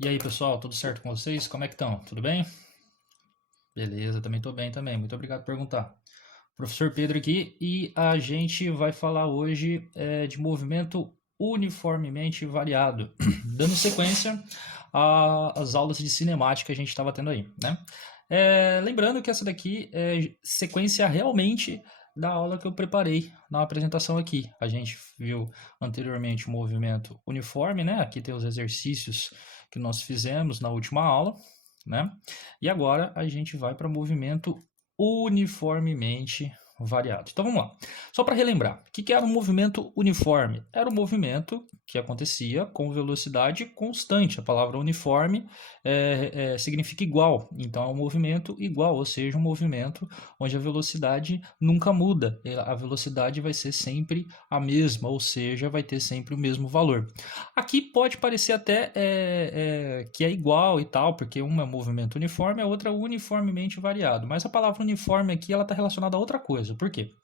E aí, pessoal, tudo certo com vocês? Como é que estão? Tudo bem? Beleza, também estou bem também. Muito obrigado por perguntar. Professor Pedro aqui e a gente vai falar hoje de movimento uniformemente variado, dando sequência às aulas de cinemática que a gente estava tendo aí, né? Lembrando que essa daqui é sequência realmente da aula que eu preparei na apresentação aqui. A gente viu anteriormente o movimento uniforme, né? Aqui tem os exercícios que nós fizemos na última aula, né? E agora a gente vai para o movimento uniformemente variado. Então vamos lá. Só para relembrar, o que era um movimento uniforme? Era um movimento que acontecia com velocidade constante. A palavra uniforme significa igual, então é um movimento igual, ou seja, um movimento onde a velocidade nunca muda. A velocidade vai ser sempre a mesma, ou seja, vai ter sempre o mesmo valor. Aqui pode parecer até que é igual e tal, porque uma é movimento uniforme, a outra é uniformemente variado. Mas a palavra uniforme aqui ela está relacionada a outra coisa. Por quê?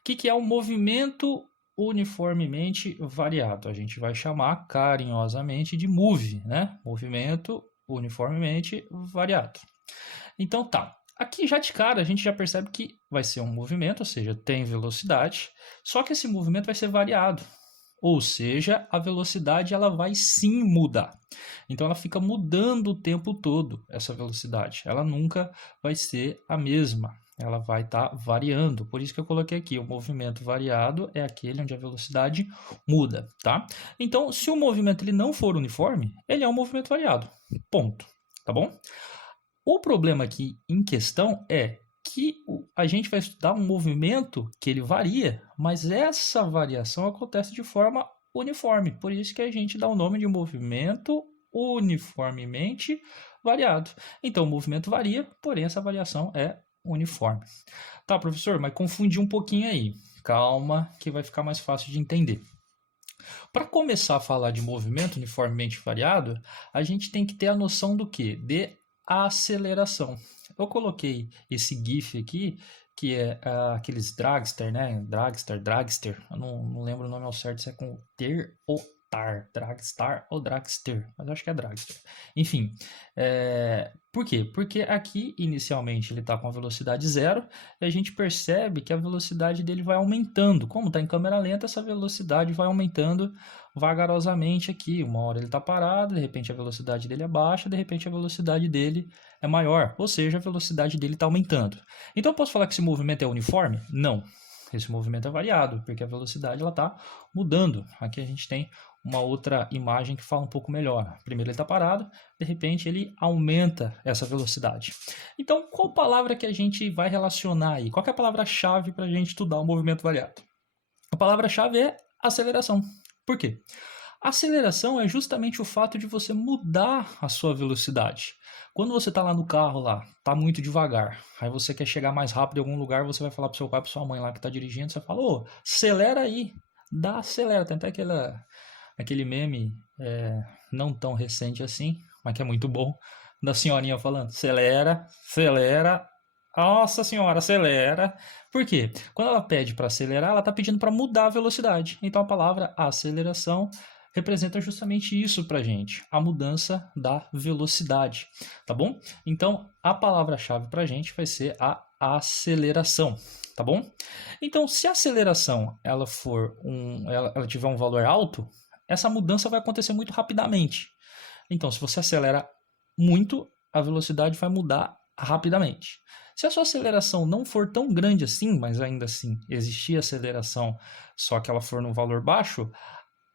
O que é o movimento uniformemente variado? A gente vai chamar carinhosamente de MOVE, né? Movimento uniformemente variado. Então tá. Aqui já de cara a gente já percebe que vai ser um movimento, ou seja, tem velocidade, só que esse movimento vai ser variado. Ou seja, a velocidade ela vai sim mudar. Então ela fica mudando o tempo todo, essa velocidade. Ela nunca vai ser a mesma. Ela vai estar variando. Por isso que eu coloquei aqui, o movimento variado é aquele onde a velocidade muda, tá? Então, se o movimento ele não for uniforme, ele é um movimento variado. Ponto. Tá bom? O problema aqui em questão é que a gente vai estudar um movimento que ele varia, mas essa variação acontece de forma uniforme. Por isso que a gente dá o nome de movimento uniformemente variado. Então, o movimento varia, porém essa variação é uniforme. Tá, professor, mas confundi um pouquinho aí. Calma, que vai ficar mais fácil de entender. Para começar a falar de movimento uniformemente variado, a gente tem que ter a noção do que? De aceleração. Eu coloquei esse GIF aqui, que é aqueles dragster, né? Dragster. Eu não lembro o nome ao certo, se é com ter ou tar. Dragstar ou dragster. Mas acho que é dragster. Enfim, por quê? Porque aqui, inicialmente, ele está com a velocidade zero e a gente percebe que a velocidade dele vai aumentando. Como está em câmera lenta, essa velocidade vai aumentando vagarosamente aqui. Uma hora ele está parado, de repente a velocidade dele é baixa, de repente a velocidade dele é maior, ou seja, a velocidade dele está aumentando. Então eu posso falar que esse movimento é uniforme? Não. Esse movimento é variado, porque a velocidade está mudando. Aqui a gente tem uma outra imagem que fala um pouco melhor. Primeiro ele está parado, de repente ele aumenta essa velocidade. Então, qual palavra que a gente vai relacionar aí? Qual é a palavra-chave para a gente estudar o movimento variado? A palavra-chave é aceleração. Por quê? Aceleração é justamente o fato de você mudar a sua velocidade. Quando você está lá no carro, lá, tá muito devagar, aí você quer chegar mais rápido em algum lugar, você vai falar pro seu pai, pra sua mãe lá que está dirigindo, você fala, ô, acelera aí, acelera. Tem até aquele meme, não tão recente assim, mas que é muito bom, da senhorinha falando, acelera, acelera, nossa senhora, acelera. Por quê? Quando ela pede para acelerar, ela está pedindo para mudar a velocidade. Então a palavra aceleração representa justamente isso para gente, a mudança da velocidade, tá bom? Então a palavra-chave para gente vai ser a aceleração, tá bom? Então se a aceleração ela tiver um valor alto, essa mudança vai acontecer muito rapidamente. Então se você acelera muito, a velocidade vai mudar rapidamente. Se a sua aceleração não for tão grande assim, mas ainda assim existir aceleração, só que ela for num valor baixo,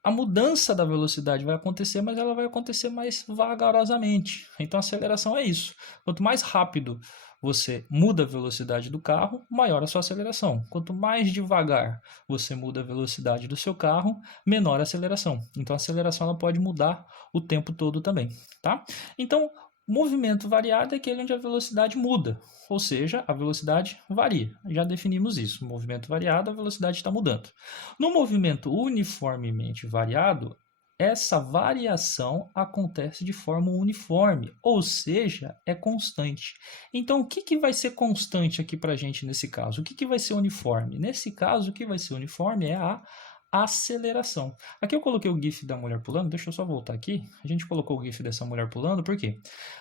a mudança da velocidade vai acontecer, mas ela vai acontecer mais vagarosamente. Então a aceleração é isso. Quanto mais rápido você muda a velocidade do carro, maior a sua aceleração. Quanto mais devagar você muda a velocidade do seu carro, menor a aceleração. Então a aceleração ela pode mudar o tempo todo também, tá? Então, movimento variado é aquele onde a velocidade muda, ou seja, a velocidade varia. Já definimos isso. Movimento variado, a velocidade está mudando. No movimento uniformemente variado, essa variação acontece de forma uniforme, ou seja, é constante. Então, o que vai ser constante aqui para a gente nesse caso? O que vai ser uniforme? Nesse caso, o que vai ser uniforme é a aceleração. Aqui eu coloquei o GIF da mulher pulando, deixa eu só voltar aqui. A gente colocou o GIF dessa mulher pulando, por quê?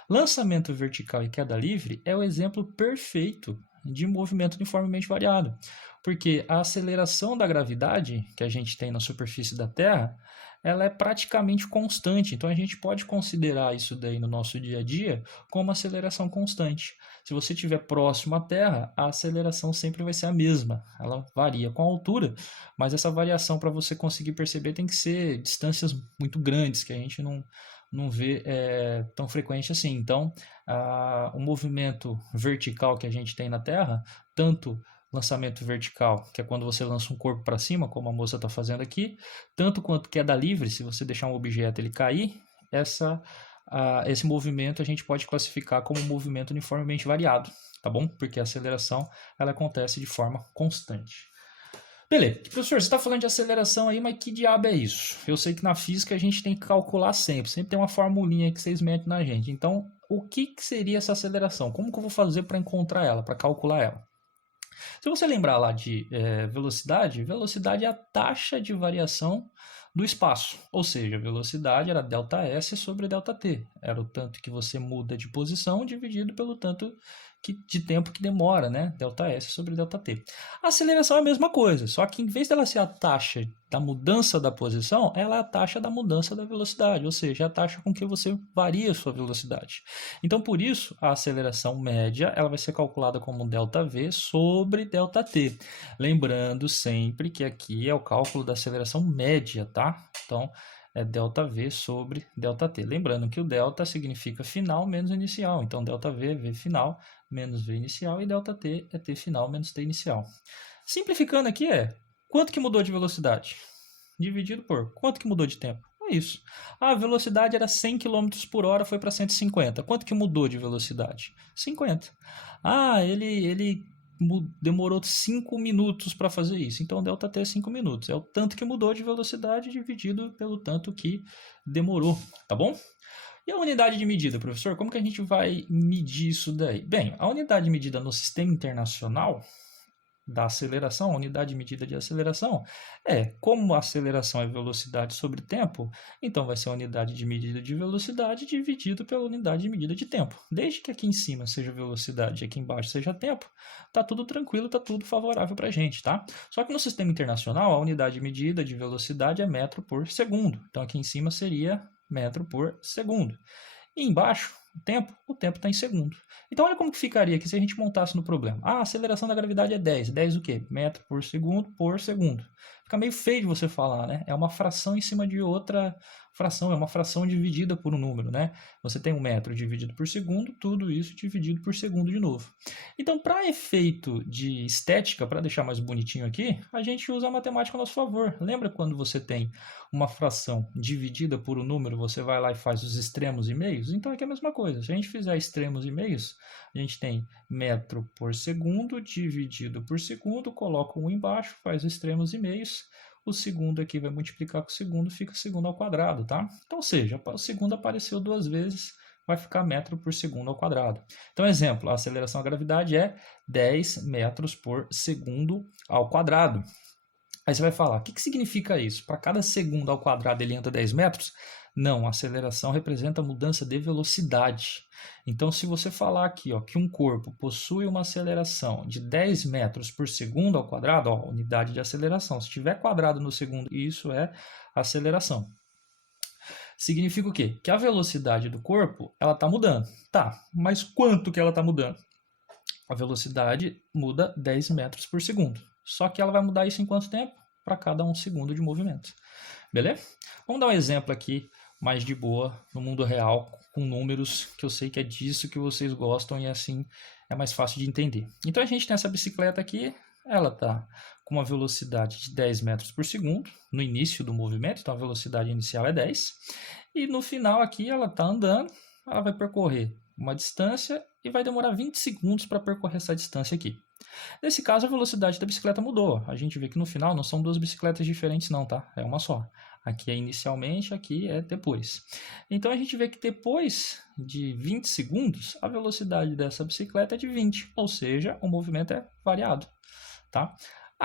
Lançamento vertical e queda livre é o exemplo perfeito de movimento uniformemente variado, porque a aceleração da gravidade que a gente tem na superfície da Terra, ela é praticamente constante, então a gente pode considerar isso daí no nosso dia a dia como aceleração constante. Se você estiver próximo à Terra, a aceleração sempre vai ser a mesma, ela varia com a altura, mas essa variação para você conseguir perceber tem que ser distâncias muito grandes, que a gente não vê tão frequente assim. Então, o movimento vertical que a gente tem na Terra, tanto lançamento vertical, que é quando você lança um corpo para cima, como a moça está fazendo aqui, tanto quanto queda livre, se você deixar um objeto ele cair, esse movimento a gente pode classificar como um movimento uniformemente variado, tá bom? Porque a aceleração ela acontece de forma constante. Beleza, professor, você está falando de aceleração aí, mas que diabo é isso? Eu sei que na física a gente tem que calcular sempre tem uma formulinha que vocês metem na gente. Então, o que seria essa aceleração? Como que eu vou fazer para encontrar ela, para calcular ela? Se você lembrar lá de velocidade, velocidade é a taxa de variação do espaço, ou seja, a velocidade era ΔS sobre ΔT, era o tanto que você muda de posição dividido pelo tanto de tempo que demora, né? ΔS sobre ΔT. A aceleração é a mesma coisa, só que em vez dela ser a taxa da mudança da posição, ela é a taxa da mudança da velocidade, ou seja, a taxa com que você varia a sua velocidade. Então, por isso, a aceleração média ela vai ser calculada como ΔV sobre ΔT. Lembrando sempre que aqui é o cálculo da aceleração média, tá? Então, é ΔV sobre ΔT. Lembrando que o delta significa final menos inicial. Então, ΔV é V final menos V inicial e ΔT é T final menos T inicial. Simplificando aqui quanto que mudou de velocidade? Dividido por quanto que mudou de tempo? É isso. A velocidade era 100 km por hora, foi para 150. Quanto que mudou de velocidade? 50. Ele demorou 5 minutos para fazer isso. Então, ΔT é 5 minutos. É o tanto que mudou de velocidade dividido pelo tanto que demorou, tá bom? E a unidade de medida, professor? Como que a gente vai medir isso daí? Bem, a unidade de medida no sistema internacional da aceleração, a unidade de medida de aceleração, como a aceleração é velocidade sobre tempo, então vai ser a unidade de medida de velocidade dividido pela unidade de medida de tempo. Desde que aqui em cima seja velocidade e aqui embaixo seja tempo, tá tudo tranquilo, tá tudo favorável para a gente, tá? Só que no sistema internacional, a unidade de medida de velocidade é metro por segundo. Então aqui em cima seria metro por segundo. E embaixo, o tempo está em segundo. Então, olha como que ficaria aqui se a gente montasse no problema. A aceleração da gravidade é 10. 10 o quê? Metro por segundo por segundo. Fica meio feio de você falar, né? É uma fração em cima de outra fração, é uma fração dividida por um número, né? Você tem um metro dividido por segundo, tudo isso dividido por segundo de novo. Então, para efeito de estética, para deixar mais bonitinho aqui, a gente usa a matemática a nosso favor. Lembra quando você tem uma fração dividida por um número, você vai lá e faz os extremos e meios? Então, aqui é a mesma coisa. Se a gente fizer extremos e meios, a gente tem metro por segundo dividido por segundo, coloca um embaixo, faz os extremos e meios, o segundo aqui vai multiplicar com o segundo, fica segundo ao quadrado, tá? Então, ou seja, o segundo apareceu 2 vezes, vai ficar metro por segundo ao quadrado. Então, exemplo, a aceleração da gravidade é 10 metros por segundo ao quadrado. Aí você vai falar, o que significa isso? Para cada segundo ao quadrado ele anda 10 metros? Não, a aceleração representa a mudança de velocidade. Então, se você falar aqui que um corpo possui uma aceleração de 10 metros por segundo ao quadrado, unidade de aceleração, se tiver quadrado no segundo, isso é aceleração. Significa o quê? Que a velocidade do corpo ela está mudando. Tá, mas quanto que ela está mudando? A velocidade muda 10 metros por segundo. Só que ela vai mudar isso em quanto tempo? Para cada 1 segundo de movimento. Beleza? Vamos dar um exemplo aqui mais de boa no mundo real, com números, que eu sei que é disso que vocês gostam e assim é mais fácil de entender. Então a gente tem essa bicicleta aqui, ela está com uma velocidade de 10 metros por segundo no início do movimento, então a velocidade inicial é 10, e no final aqui ela está andando, ela vai percorrer uma distância e vai demorar 20 segundos para percorrer essa distância aqui. Nesse caso, a velocidade da bicicleta mudou. A gente vê que no final não são 2 bicicletas diferentes não, tá? É uma só. Aqui é inicialmente, aqui é depois. Então, a gente vê que depois de 20 segundos, a velocidade dessa bicicleta é de 20, ou seja, o movimento é variado, tá?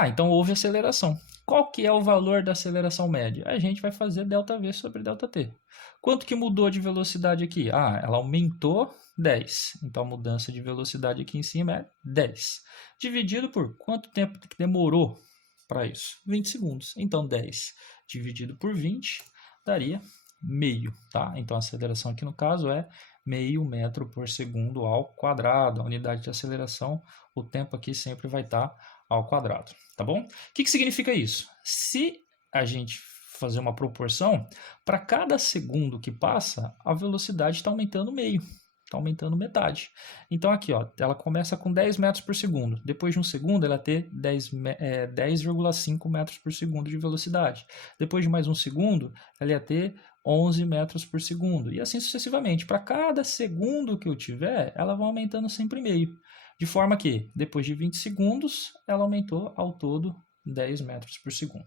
Então houve aceleração. Qual que é o valor da aceleração média? A gente vai fazer ΔV sobre ΔT. Quanto que mudou de velocidade aqui? Ela aumentou 10. Então, a mudança de velocidade aqui em cima é 10. Dividido por quanto tempo que demorou para isso? 20 segundos. Então, 10 dividido por 20 daria meio, tá? Então, a aceleração aqui no caso é meio metro por segundo ao quadrado. A unidade de aceleração, o tempo aqui sempre vai estar ao quadrado, tá bom? O que significa isso? Se a gente fazer uma proporção, para cada segundo que passa, a velocidade está aumentando meio, está aumentando metade. Então aqui, ó, ela começa com 10 metros por segundo. Depois de um segundo, ela ter 10,5 metros por segundo de velocidade. Depois de mais um segundo, ela ia ter 11 metros por segundo. E assim sucessivamente. Para cada segundo que eu tiver, ela vai aumentando sempre meio. De forma que, depois de 20 segundos, ela aumentou ao todo 10 metros por segundo.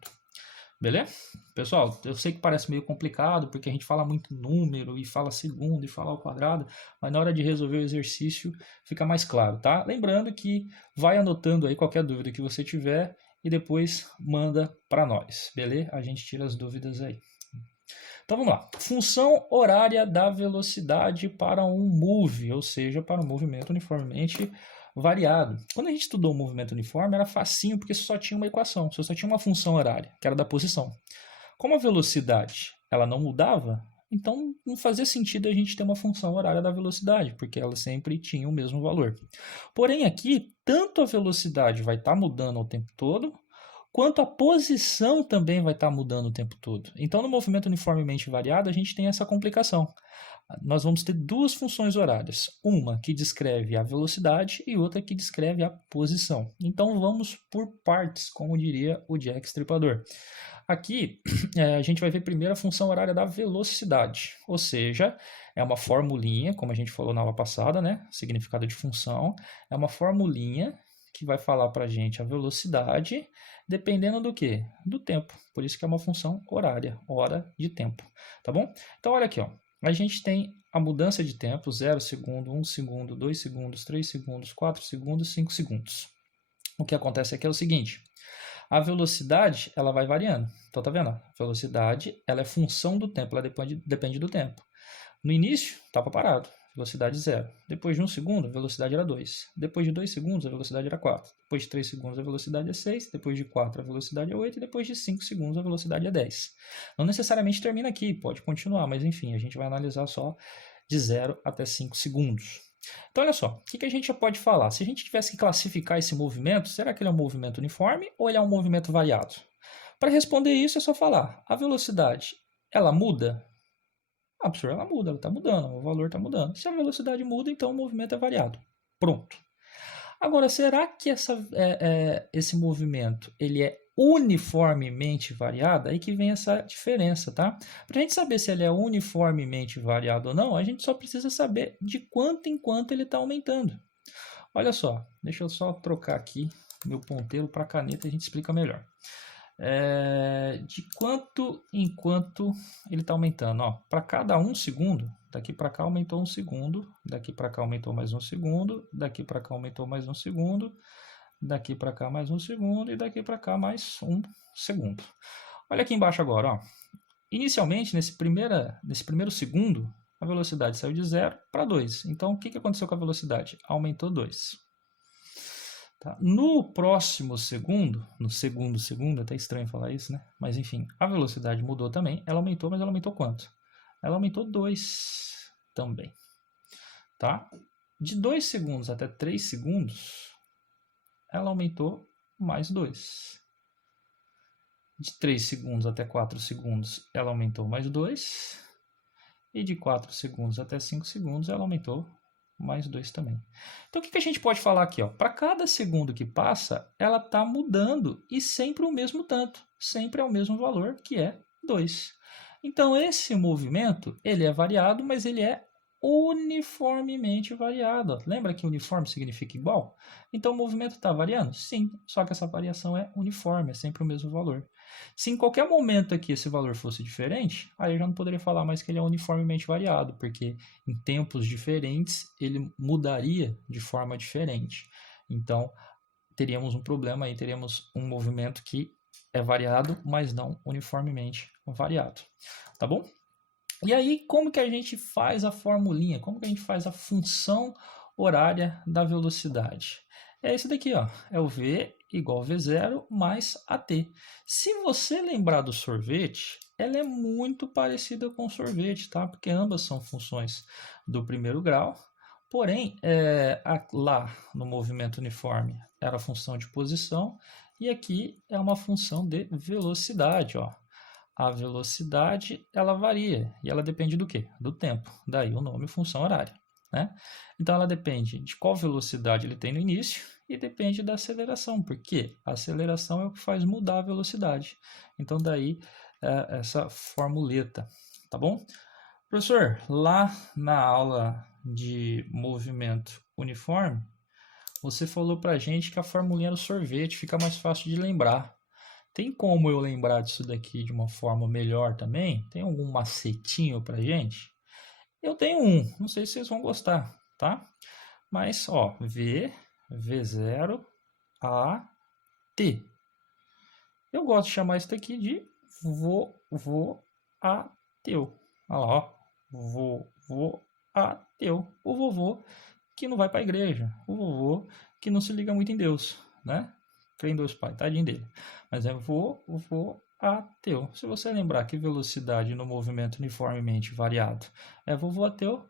Beleza? Pessoal, eu sei que parece meio complicado, porque a gente fala muito número, e fala segundo, e fala ao quadrado, mas na hora de resolver o exercício fica mais claro, tá? Lembrando que vai anotando aí qualquer dúvida que você tiver e depois manda para nós, beleza? A gente tira as dúvidas aí. Então vamos lá. Função horária da velocidade para um move, ou seja, para um movimento uniformemente variado. Quando a gente estudou o movimento uniforme, era facinho porque só tinha uma equação, só tinha uma função horária, que era da posição. Como a velocidade ela não mudava, então não fazia sentido a gente ter uma função horária da velocidade, porque ela sempre tinha o mesmo valor. Porém aqui, tanto a velocidade vai estar mudando o tempo todo, quanto a posição também vai estar mudando o tempo todo. Então, no movimento uniformemente variado, a gente tem essa complicação. Nós vamos ter duas funções horárias, uma que descreve a velocidade e outra que descreve a posição. Então, vamos por partes, como diria o Jack Stripador. Aqui, a gente vai ver primeiro a função horária da velocidade, ou seja, é uma formulinha, como a gente falou na aula passada, né? Significado de função, é uma formulinha que vai falar para a gente a velocidade, dependendo do quê? Do tempo. Por isso que é uma função horária, hora de tempo, tá bom? Então, olha aqui, ó. A gente tem a mudança de tempo, 0 segundo, 1 segundo, 2 segundos, 3 segundos, 4 segundos, 5 segundos. O que acontece aqui é o seguinte, a velocidade, ela vai variando. Então, tá vendo? A velocidade, ela é função do tempo, ela depende do tempo. No início, estava parado, velocidade 0. Depois de 1 segundo, a velocidade era 2. Depois de 2 segundos, a velocidade era 4. Depois de 3 segundos, a velocidade é 6. Depois de 4, a velocidade é 8. E depois de 5 segundos, a velocidade é 10. Não necessariamente termina aqui, pode continuar, mas enfim, a gente vai analisar só de 0 até 5 segundos. Então, olha só, o que a gente já pode falar? Se a gente tivesse que classificar esse movimento, será que ele é um movimento uniforme ou ele é um movimento variado? Para responder isso, é só falar, a velocidade, ela muda? A professora, ela muda, ela está mudando, o valor está mudando. Se a velocidade muda, então o movimento é variado. Pronto. Agora, será que esse movimento ele é uniformemente variado? Aí que vem essa diferença, tá? Para a gente saber se ele é uniformemente variado ou não, a gente só precisa saber de quanto em quanto ele está aumentando. Olha só, deixa eu só trocar aqui meu ponteiro para caneta e a gente explica melhor. De quanto em quanto ele está aumentando. Para cada 1 segundo, daqui para cá aumentou 1 segundo, daqui para cá aumentou mais 1 segundo, daqui para cá aumentou mais 1 segundo, daqui para cá mais 1 segundo e daqui para cá mais 1 segundo. Olha aqui embaixo agora. Inicialmente, nesse primeiro segundo, a velocidade saiu de 0 para 2. Então, o que aconteceu com a velocidade? Aumentou 2. Tá? No próximo segundo, no segundo segundo, até estranho falar isso, né? Mas enfim, a velocidade mudou também. Ela aumentou, mas ela aumentou quanto? Ela aumentou 2 também. Tá? De 2 segundos até 3 segundos, ela aumentou mais 2. De 3 segundos até 4 segundos, ela aumentou mais 2. E de 4 segundos até 5 segundos, ela aumentou mais 2 também. Então, o que a gente pode falar aqui? Para cada segundo que passa, ela está mudando e sempre o mesmo tanto. Sempre é o mesmo valor, que é 2. Então, esse movimento, ele é variado, mas ele é uniformemente variado. Lembra que uniforme significa igual? Então, o movimento está variando? Sim, só que essa variação é uniforme, é sempre o mesmo valor. Se em qualquer momento aqui esse valor fosse diferente, aí eu já não poderia falar mais que ele é uniformemente variado, porque em tempos diferentes ele mudaria de forma diferente. Então, teríamos um problema aí, teríamos um movimento que é variado, mas não uniformemente variado, tá bom? E aí, como que a gente faz a formulinha? Como que a gente faz a função horária da velocidade? É isso daqui, ó. É o V igual a V0 mais AT. Se você lembrar do sorvete, ela é muito parecida com o sorvete, tá? Porque ambas são funções do primeiro grau. Porém, lá no movimento uniforme era a função de posição e aqui é uma função de velocidade, ó. A velocidade ela varia e ela depende do quê? Do tempo. Daí o nome função horária, né? Então ela depende de qual velocidade ele tem no início e depende da aceleração, porque a aceleração é o que faz mudar a velocidade. Então daí essa formuleta, tá bom? Professor, lá na aula de movimento uniforme, você falou pra gente que a formulinha do sorvete fica mais fácil de lembrar. Tem como eu lembrar disso daqui de uma forma melhor também? Tem algum macetinho pra gente? Eu tenho um, não sei se vocês vão gostar, tá? Mas, ó, V0, A, T. Eu gosto de chamar isso daqui de vovô-ateu. Olha lá, ó, vovô-ateu. O vovô que não vai pra igreja, o vovô que não se liga muito em Deus, né? Crê em Deus Pai, tadinho dele. Mas é vovô-ateu. Se você lembrar que velocidade no movimento uniformemente variado é vovô-ateu,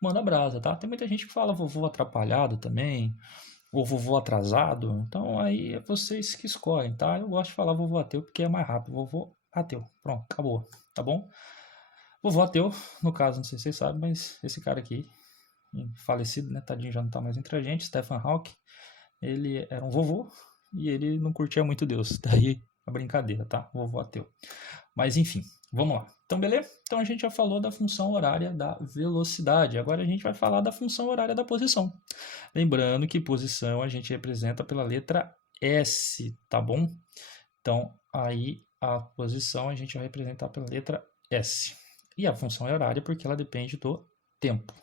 manda brasa, tá? Tem muita gente que fala vovô atrapalhado também, ou vovô atrasado. Então aí é vocês que escolhem, tá? Eu gosto de falar vovô ateu porque é mais rápido. Vovô ateu. Pronto, acabou, tá bom? Vovô ateu, no caso, não sei se vocês sabem, mas esse cara aqui, falecido, né? Tadinho, já não tá mais entre a gente, Stephen Hawking, ele era um vovô e ele não curtia muito Deus. Daí a brincadeira, tá? Vovô ateu. Mas enfim, vamos lá. Então, beleza? Então a gente já falou da função horária da velocidade. Agora a gente vai falar da função horária da posição. Lembrando que posição a gente representa pela letra S, tá bom? Então, aí a posição a gente vai representar pela letra S. E a função é horária porque ela depende do tempo.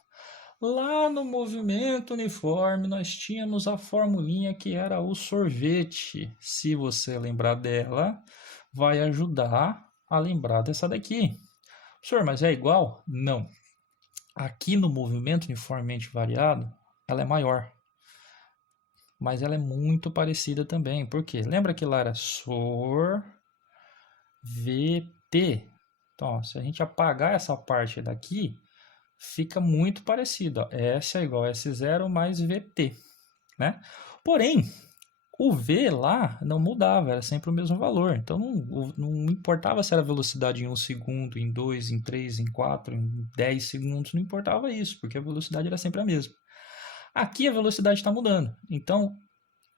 Lá no movimento uniforme, nós tínhamos a formulinha que era o sorvete. Se você lembrar dela, vai ajudar a lembrar dessa daqui. Senhor, mas é igual? Não. Aqui no movimento uniformemente variado, ela é maior. Mas ela é muito parecida também. Por quê? Lembra que lá era sorvete? Então, ó, se a gente apagar essa parte daqui, fica muito parecido. Ó. S é igual a S0 mais VT, né? Porém, o V lá não mudava, era sempre o mesmo valor. Então não importava se era velocidade em 1 segundo, em 2, em 3, em 4, em 10 segundos, não importava isso, porque a velocidade era sempre a mesma. Aqui a velocidade está mudando. Então,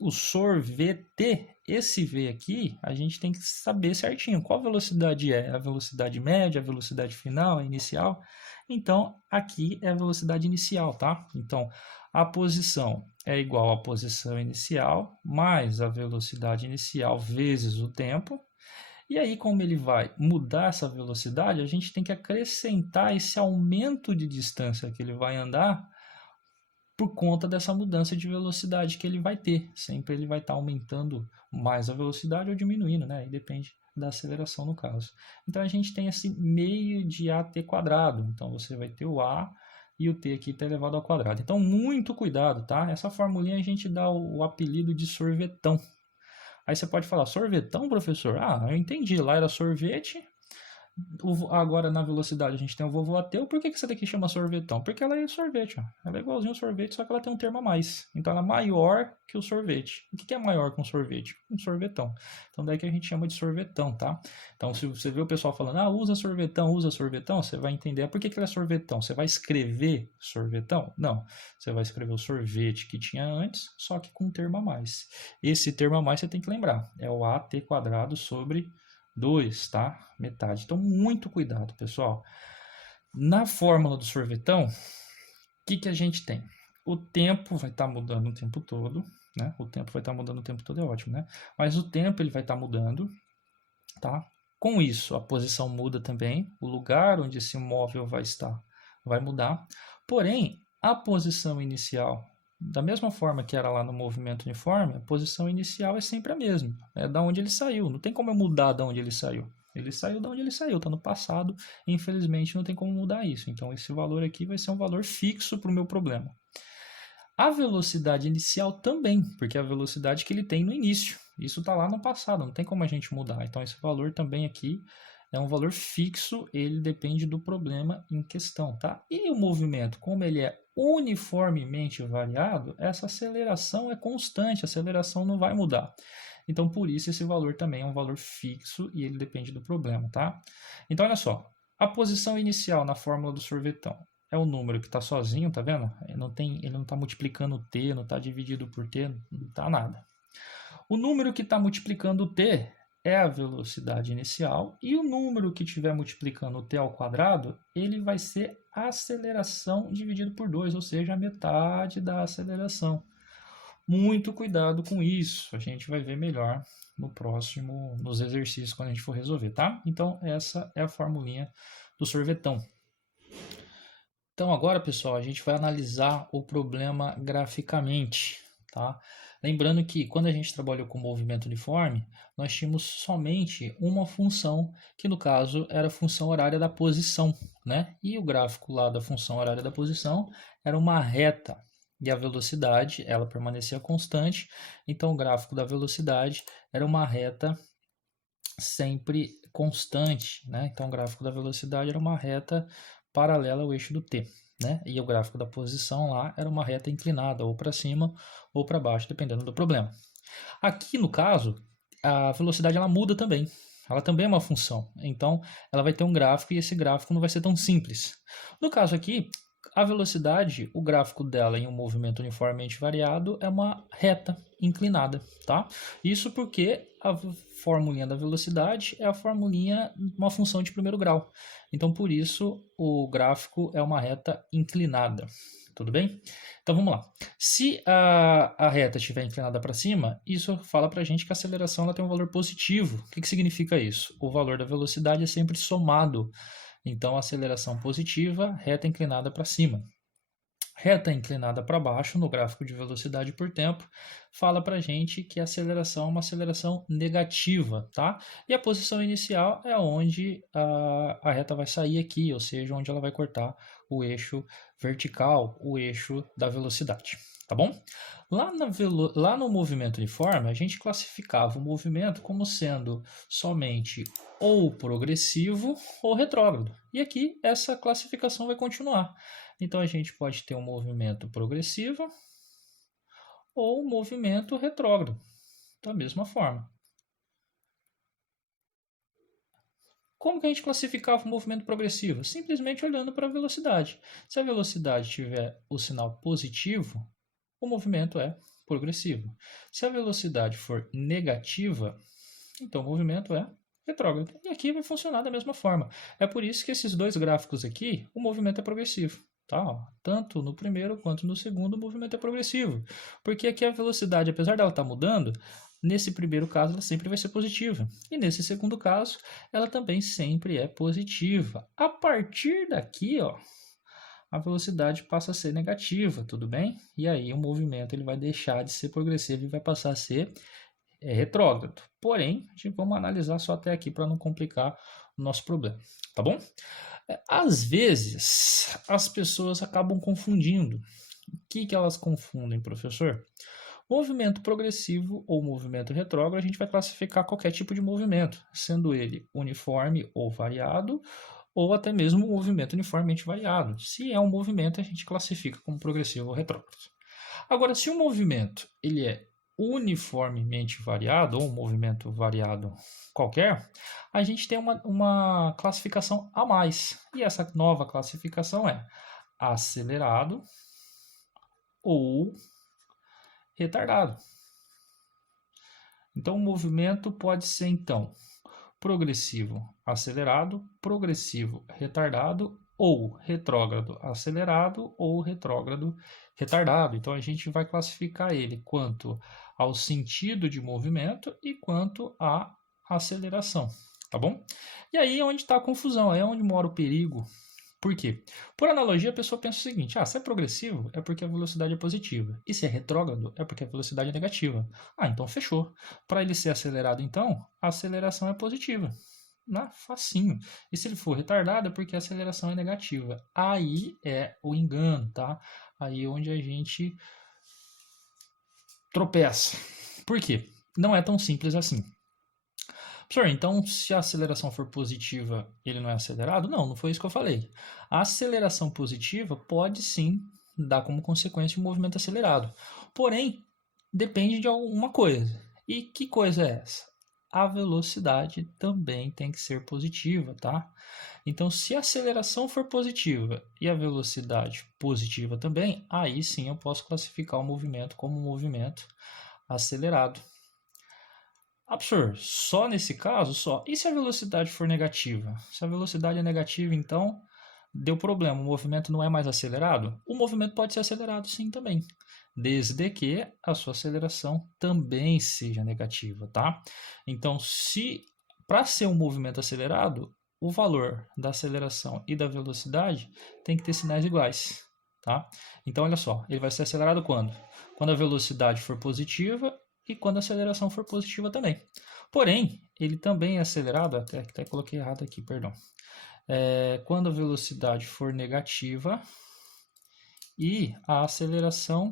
o sorvete, esse V aqui, a gente tem que saber certinho qual velocidade é. A velocidade média, a velocidade final, a inicial. Então, aqui é a velocidade inicial, tá? Então, a posição é igual à posição inicial, mais a velocidade inicial vezes o tempo. E aí, como ele vai mudar essa velocidade, a gente tem que acrescentar esse aumento de distância que ele vai andar por conta dessa mudança de velocidade que ele vai ter. Sempre ele vai estar aumentando mais a velocidade ou diminuindo, né? Aí depende da aceleração no caso. Então a gente tem esse meio de AT quadrado. Então você vai ter o A e o T aqui está elevado ao quadrado. Então muito cuidado, tá? Essa formulinha a gente dá o apelido de sorvetão. Aí você pode falar, sorvetão, professor? Ah, eu entendi, lá era sorvete. Agora na velocidade a gente tem o vovô ateu. Por que essa daqui chama sorvetão? Porque ela é sorvete, ó. Ela é igualzinho ao sorvete, só que ela tem um termo a mais. Então ela é maior que o sorvete. O que é maior que um sorvete? Um sorvetão. Então daí que a gente chama de sorvetão, tá? Então se você vê o pessoal falando, ah, usa sorvetão, você vai entender por que ela é sorvetão. Você vai escrever sorvetão? Não. Você vai escrever o sorvete que tinha antes, só que com um termo a mais. Esse termo a mais você tem que lembrar. É o AT quadrado sobre 2, tá? Metade. Então, muito cuidado, pessoal. Na fórmula do sorvetão, o que a gente tem? O tempo vai estar mudando o tempo todo, né? O tempo vai estar mudando o tempo todo, é ótimo, né? Mas o tempo ele vai estar mudando, tá? Com isso, a posição muda também, o lugar onde esse móvel vai estar vai mudar. Porém, a posição inicial Da mesma forma que era lá no movimento uniforme, a posição inicial é sempre a mesma. É da onde ele saiu. Não tem como eu mudar da onde ele saiu. Ele saiu da onde ele saiu, está no passado. E infelizmente não tem como mudar isso. Então esse valor aqui vai ser um valor fixo para o meu problema. A velocidade inicial também, porque é a velocidade que ele tem no início. Isso está lá no passado, não tem como a gente mudar. Então esse valor também aqui é um valor fixo, ele depende do problema em questão, tá? E o movimento, como ele é uniformemente variado, essa aceleração é constante, a aceleração não vai mudar. Então, por isso, esse valor também é um valor fixo e ele depende do problema, tá? Então, olha só, a posição inicial na fórmula do sorvetão é o número que está sozinho, tá vendo? Ele não está multiplicando t, não está dividido por t, não está nada. O número que está multiplicando t é a velocidade inicial, e o número que estiver multiplicando t ao quadrado, ele vai ser a aceleração dividido por 2, ou seja, a metade da aceleração. Muito cuidado com isso, a gente vai ver melhor nos exercícios quando a gente for resolver, tá? Então essa é a formulinha do sorvetão. Então agora, pessoal, a gente vai analisar o problema graficamente, tá? Lembrando que quando a gente trabalhou com movimento uniforme, nós tínhamos somente uma função, que no caso era a função horária da posição, né? E o gráfico lá da função horária da posição era uma reta, e a velocidade, ela permanecia constante, então o gráfico da velocidade era uma reta sempre constante, né? Então o gráfico da velocidade era uma reta paralela ao eixo do t, né? E o gráfico da posição lá era uma reta inclinada, ou para cima ou para baixo, dependendo do problema. Aqui no caso, a velocidade ela muda também. Ela também é uma função. Então, ela vai ter um gráfico e esse gráfico não vai ser tão simples. No caso aqui, a velocidade, o gráfico dela em um movimento uniformemente variado é uma reta inclinada, tá? Isso porque a formulinha da velocidade é a formulinha, uma função de primeiro grau. Então, por isso, o gráfico é uma reta inclinada. Tudo bem? Então, vamos lá. Se a reta estiver inclinada para cima, isso fala para a gente que a aceleração ela tem um valor positivo. O que significa isso? O valor da velocidade é sempre somado. Então, aceleração positiva, reta inclinada para cima. Reta inclinada para baixo, no gráfico de velocidade por tempo, fala para a gente que a aceleração é uma aceleração negativa, tá? E a posição inicial é onde a reta vai sair aqui, ou seja, onde ela vai cortar o eixo vertical, o eixo da velocidade, tá bom? Lá no movimento uniforme, a gente classificava o movimento como sendo somente ou progressivo ou retrógrado. E aqui essa classificação vai continuar. Então a gente pode ter um movimento progressivo ou um movimento retrógrado, da mesma forma. Como que a gente classificava o movimento progressivo? Simplesmente olhando para a velocidade. Se a velocidade tiver o sinal positivo, o movimento é progressivo. Se a velocidade for negativa, então o movimento é retrógrado. E aqui vai funcionar da mesma forma. É por isso que esses dois gráficos aqui, o movimento é progressivo. Tá? Tanto no primeiro quanto no segundo, o movimento é progressivo. Porque aqui a velocidade, apesar dela estar mudando, nesse primeiro caso ela sempre vai ser positiva. E nesse segundo caso, ela também sempre é positiva. A partir daqui, ó, a velocidade passa a ser negativa, tudo bem? E aí o movimento ele vai deixar de ser progressivo e vai passar a ser retrógrado. Porém, a gente vamos analisar só até aqui para não complicar o nosso problema, tá bom? Às vezes, as pessoas acabam confundindo. O que elas confundem, professor? Movimento progressivo ou movimento retrógrado, a gente vai classificar qualquer tipo de movimento, sendo ele uniforme ou variado, ou até mesmo movimento uniformemente variado. Se é um movimento, a gente classifica como progressivo ou retrógrado. Agora, se o movimento ele é uniformemente variado, ou um movimento variado qualquer, a gente tem uma classificação a mais. E essa nova classificação é acelerado ou retardado. Então, o movimento pode ser, então, progressivo acelerado, progressivo retardado, ou retrógrado acelerado, ou retrógrado retardado. Então, a gente vai classificar ele quanto ao sentido de movimento e quanto à aceleração, tá bom? E aí é onde está a confusão, é onde mora o perigo, Por quê? Por analogia, a pessoa pensa o seguinte: se é progressivo, é porque a velocidade é positiva. E se é retrógrado, é porque a velocidade é negativa. Então fechou. Para ele ser acelerado, então, a aceleração é positiva. Facinho. E se ele for retardado, é porque a aceleração é negativa. Aí é o engano, tá? Aí é onde a gente tropeça. Por quê? Não é tão simples assim. Professor, então se a aceleração for positiva, ele não é acelerado? Não foi isso que eu falei. A aceleração positiva pode sim dar como consequência um movimento acelerado. Porém, depende de alguma coisa. E que coisa é essa? A velocidade também tem que ser positiva, tá? Então, se a aceleração for positiva e a velocidade positiva também, aí sim eu posso classificar o movimento como um movimento acelerado. Professor, só nesse caso? Só. E se a velocidade for negativa? Se a velocidade é negativa, então deu problema, o movimento não é mais acelerado? O movimento pode ser acelerado sim também, desde que a sua aceleração também seja negativa, tá? Então, se para ser um movimento acelerado, o valor da aceleração e da velocidade tem que ter sinais iguais, tá? Então, olha só, ele vai ser acelerado quando? Quando a velocidade for positiva e quando a aceleração for positiva também. Porém, ele também é acelerado, até coloquei errado aqui, perdão. Quando a velocidade for negativa e a aceleração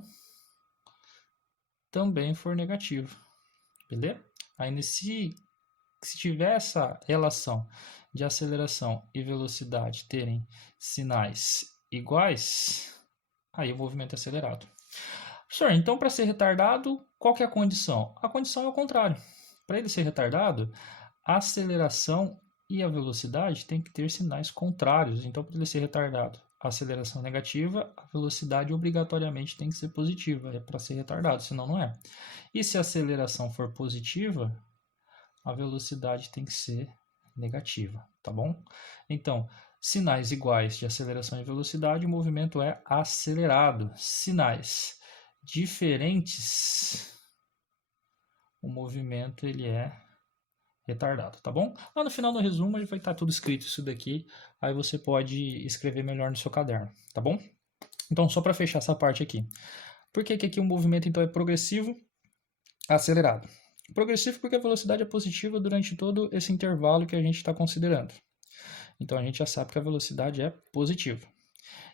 também for negativa, beleza? Aí se tiver essa relação de aceleração e velocidade terem sinais iguais, aí o movimento é acelerado. Professor, então para ser retardado, qual que é a condição? A condição é o contrário. Para ele ser retardado, a aceleração e a velocidade têm que ter sinais contrários. Então, para ele ser retardado, a aceleração é negativa, a velocidade obrigatoriamente tem que ser positiva. É para ser retardado, senão não é. E se a aceleração for positiva, a velocidade tem que ser negativa, tá bom? Então, sinais iguais de aceleração e velocidade, o movimento é acelerado. Sinais diferentes, o movimento ele é retardado, tá bom? Lá no final do resumo vai estar tudo escrito isso daqui, aí você pode escrever melhor no seu caderno, tá bom? Então, só para fechar essa parte aqui. Por que aqui o movimento então é progressivo, acelerado? Progressivo porque a velocidade é positiva durante todo esse intervalo que a gente está considerando. Então, a gente já sabe que a velocidade é positiva.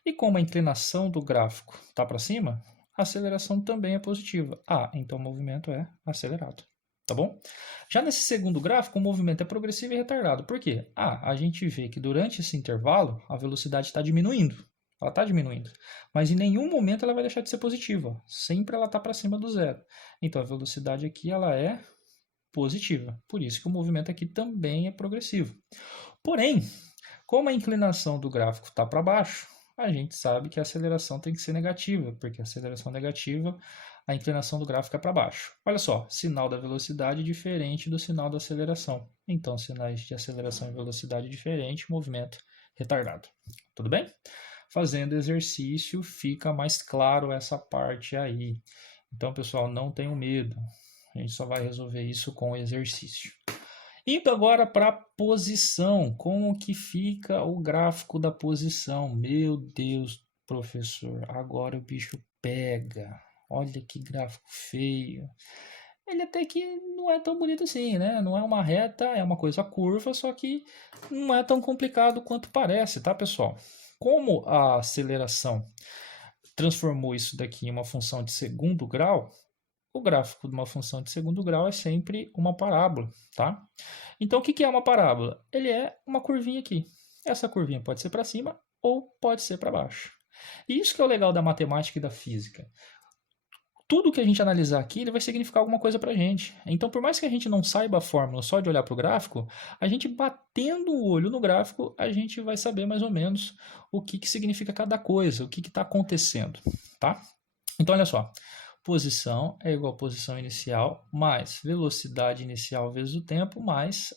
E como a inclinação do gráfico está para cima, a aceleração também é positiva. Então o movimento é acelerado. Tá bom? Já nesse segundo gráfico, o movimento é progressivo e retardado. Por quê? A gente vê que durante esse intervalo, a velocidade está diminuindo. Ela está diminuindo. Mas em nenhum momento ela vai deixar de ser positiva. Sempre ela está para cima do zero. Então a velocidade aqui ela é positiva. Por isso que o movimento aqui também é progressivo. Porém, como a inclinação do gráfico está para baixo, a gente sabe que a aceleração tem que ser negativa, porque a aceleração negativa, a inclinação do gráfico é para baixo. Olha só, sinal da velocidade é diferente do sinal da aceleração. Então, sinais de aceleração e velocidade diferente, movimento retardado. Tudo bem? Fazendo exercício, fica mais claro essa parte aí. Então, pessoal, não tenham medo. A gente só vai resolver isso com exercício. Indo agora para a posição, como que fica o gráfico da posição? Meu Deus, professor, agora o bicho pega. Olha que gráfico feio. Ele até que não é tão bonito assim, né? Não é uma reta, é uma coisa curva, só que não é tão complicado quanto parece, tá, pessoal? Como a aceleração transformou isso daqui em uma função de segundo grau, o gráfico de uma função de segundo grau é sempre uma parábola, tá? Então, o que é uma parábola? Ele é uma curvinha aqui. Essa curvinha pode ser para cima ou pode ser para baixo. E isso que é o legal da matemática e da física. Tudo que a gente analisar aqui, ele vai significar alguma coisa para a gente. Então, por mais que a gente não saiba a fórmula só de olhar para o gráfico, a gente batendo o olho no gráfico, a gente vai saber mais ou menos o que significa cada coisa, o que está acontecendo, tá? Então, olha só. Posição é igual a posição inicial mais velocidade inicial vezes o tempo mais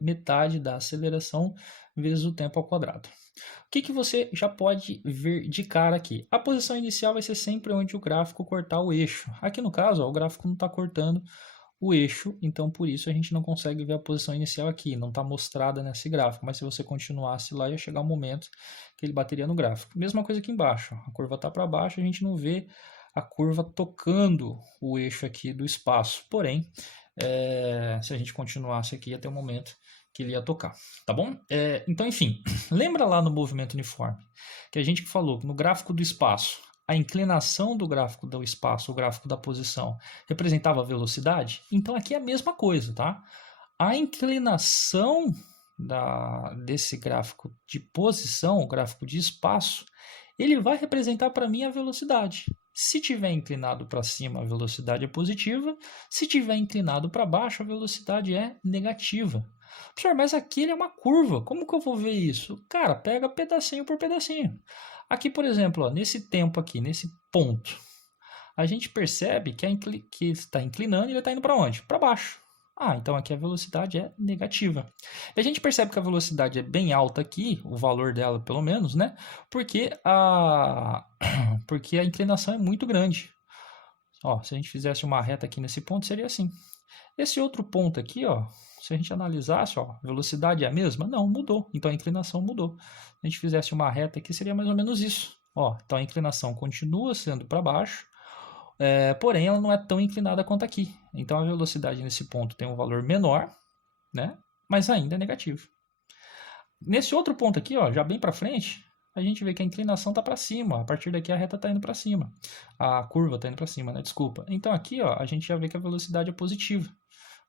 metade da aceleração vezes o tempo ao quadrado. O que você já pode ver de cara aqui? A posição inicial vai ser sempre onde o gráfico cortar o eixo. Aqui no caso, o gráfico não está cortando o eixo, então por isso a gente não consegue ver a posição inicial aqui, não está mostrada nesse gráfico, mas se você continuasse lá, ia chegar um momento que ele bateria no gráfico. Mesma coisa aqui embaixo, a curva está para baixo, a gente não vê a curva tocando o eixo aqui do espaço, porém, se a gente continuasse aqui, ia ter um momento que ele ia tocar, tá bom? Então, enfim, lembra lá no movimento uniforme, que a gente falou que no gráfico do espaço, a inclinação do gráfico do espaço, o gráfico da posição, representava a velocidade? Então aqui é a mesma coisa, tá? A inclinação desse gráfico de posição, o gráfico de espaço, ele vai representar para mim a velocidade. Se tiver inclinado para cima, a velocidade é positiva. Se tiver inclinado para baixo, a velocidade é negativa. Professor, mas aqui ele é uma curva. Como que eu vou ver isso? Cara, pega pedacinho por pedacinho. Aqui, por exemplo, ó, nesse tempo aqui, nesse ponto, a gente percebe que está inclinando e ele está indo para onde? Para baixo. Ah, então aqui a velocidade é negativa. E a gente percebe que a velocidade é bem alta aqui, o valor dela pelo menos, né? Porque porque a inclinação é muito grande. Ó, se a gente fizesse uma reta aqui nesse ponto, seria assim. Esse outro ponto aqui, ó, se a gente analisasse, ó, a velocidade é a mesma? Não, mudou. Então a inclinação mudou. Se a gente fizesse uma reta aqui, seria mais ou menos isso. Ó, então a inclinação continua sendo para baixo, porém ela não é tão inclinada quanto aqui. Então a velocidade nesse ponto tem um valor menor, né? Mas ainda é negativo. Nesse outro ponto aqui, ó, já bem para frente, a gente vê que a inclinação está para cima. A partir daqui a reta está indo para cima. A curva está indo para cima, né? Desculpa. Então aqui, ó, a gente já vê que a velocidade é positiva,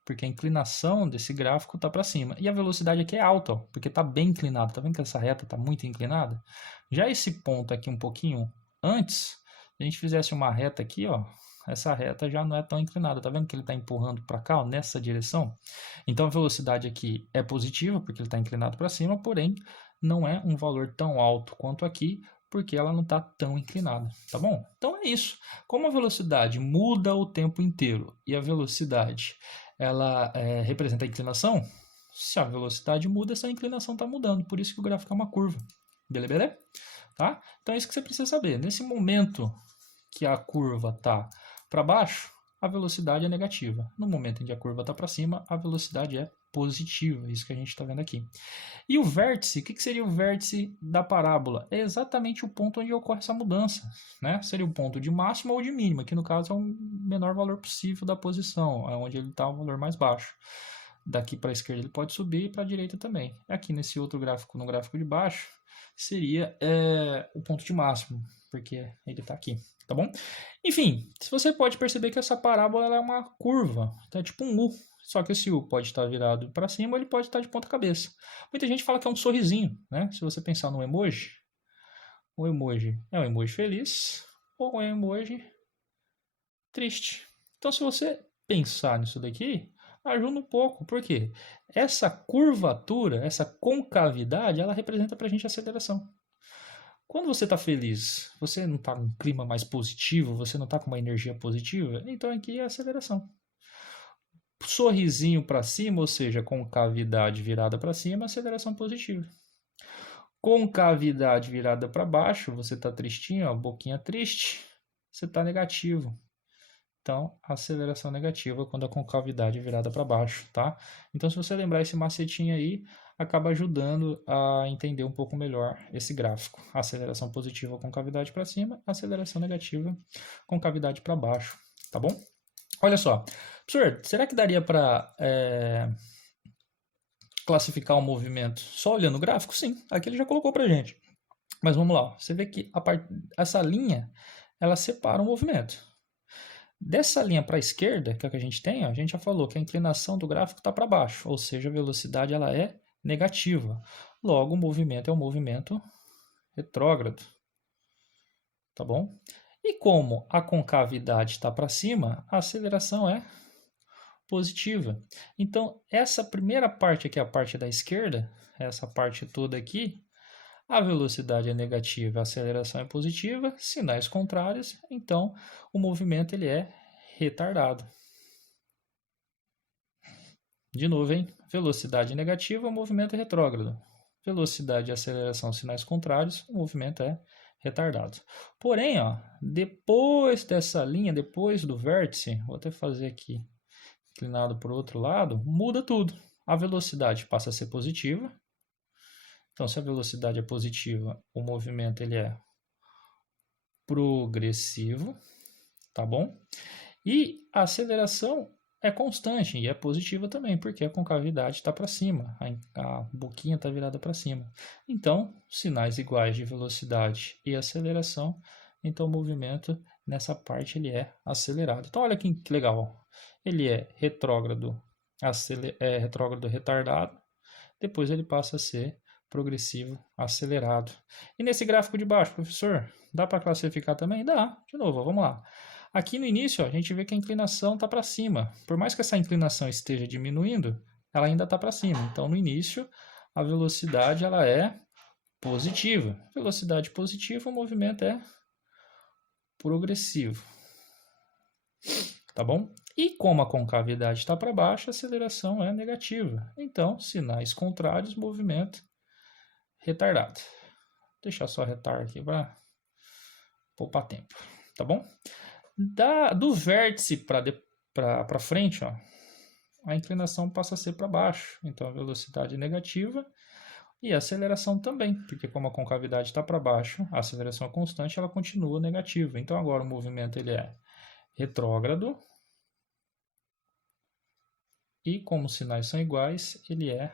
porque a inclinação desse gráfico está para cima. E a velocidade aqui é alta, ó, porque está bem inclinada. Tá vendo que essa reta está muito inclinada? Já esse ponto aqui um pouquinho antes, se a gente fizesse uma reta aqui, ó, essa reta já não é tão inclinada. Tá vendo que ele está empurrando para cá, ó, nessa direção? Então a velocidade aqui é positiva, porque ele está inclinado para cima, porém não é um valor tão alto quanto aqui, porque ela não está tão inclinada, tá bom? Então é isso. Como a velocidade muda o tempo inteiro e a velocidade ela representa a inclinação, se a velocidade muda, essa inclinação está mudando, por isso que o gráfico é uma curva, beleza? Tá? Então é isso que você precisa saber. Nesse momento que a curva está para baixo, a velocidade é negativa. No momento em que a curva está para cima, a velocidade é positiva, isso que a gente está vendo aqui. E o vértice, o que seria o vértice da parábola? É exatamente o ponto onde ocorre essa mudança, né? Seria o ponto de máxima ou de mínima, que no caso é o menor valor possível da posição, é onde ele está o valor mais baixo. Daqui para a esquerda ele pode subir e para a direita também. Aqui nesse outro gráfico, no gráfico de baixo, seria o ponto de máximo, porque ele está aqui, tá bom? Enfim, se você pode perceber que essa parábola ela é uma curva, tá? É tipo um U, só que esse U pode estar virado para cima ou ele pode estar de ponta cabeça. Muita gente fala que é um sorrisinho, né? Se você pensar no emoji, o emoji é um emoji feliz ou é um emoji triste. Então, se você pensar nisso daqui, ajuda um pouco, porque essa curvatura, essa concavidade, ela representa para a gente a aceleração. Quando você está feliz, você não está com um clima mais positivo, você não está com uma energia positiva, então aqui é a aceleração. Sorrisinho para cima, ou seja, concavidade virada para cima, aceleração positiva. Concavidade virada para baixo, você está tristinho, ó, boquinha triste, você está negativo. Então, aceleração negativa quando a concavidade é virada para baixo, tá? Então, se você lembrar esse macetinho aí, acaba ajudando a entender um pouco melhor esse gráfico. Aceleração positiva com cavidade para cima, aceleração negativa com cavidade para baixo, tá bom? Olha só, professor, será que daria para classificar o movimento só olhando o gráfico? Sim, aqui ele já colocou para gente. Mas vamos lá, você vê que essa linha, ela separa o movimento. Dessa linha para a esquerda, que é a que a gente tem, ó, a gente já falou que a inclinação do gráfico está para baixo, ou seja, a velocidade ela é negativa. Logo, o movimento é um movimento retrógrado. Tá bom? E como a concavidade está para cima, a aceleração é positiva. Então, essa primeira parte aqui, a parte da esquerda, essa parte toda aqui, a velocidade é negativa, a aceleração é positiva, sinais contrários, então o movimento ele é retardado. De novo, hein? Velocidade negativa, o movimento é retrógrado. Velocidade e aceleração, sinais contrários, o movimento é retardado. Porém, ó, depois dessa linha, depois do vértice, vou até fazer aqui inclinado para o outro lado, muda tudo. A velocidade passa a ser positiva. Então, se a velocidade é positiva, o movimento ele é progressivo, tá bom? E a aceleração é constante e é positiva também, porque a concavidade está para cima, a boquinha está virada para cima. Então, sinais iguais de velocidade e aceleração, então o movimento nessa parte ele é acelerado. Então, olha que legal, ele é retrógrado, retrógrado retardado, depois ele passa a ser progressivo acelerado. E nesse gráfico de baixo, professor, dá para classificar também? Dá. De novo, vamos lá. Aqui no início, ó, a gente vê que a inclinação está para cima. Por mais que essa inclinação esteja diminuindo, ela ainda está para cima. Então, no início, a velocidade ela é positiva. Velocidade positiva, o movimento é progressivo. Tá bom? E como a concavidade está para baixo, a aceleração é negativa. Então, sinais contrários, movimento retardado. Vou deixar só retardar aqui para poupar tempo, tá bom? Do vértice para frente, ó, a inclinação passa a ser para baixo. Então, a velocidade é negativa e a aceleração também, porque como a concavidade está para baixo, a aceleração é constante, ela continua negativa. Então, agora o movimento ele é retrógrado e como os sinais são iguais, ele é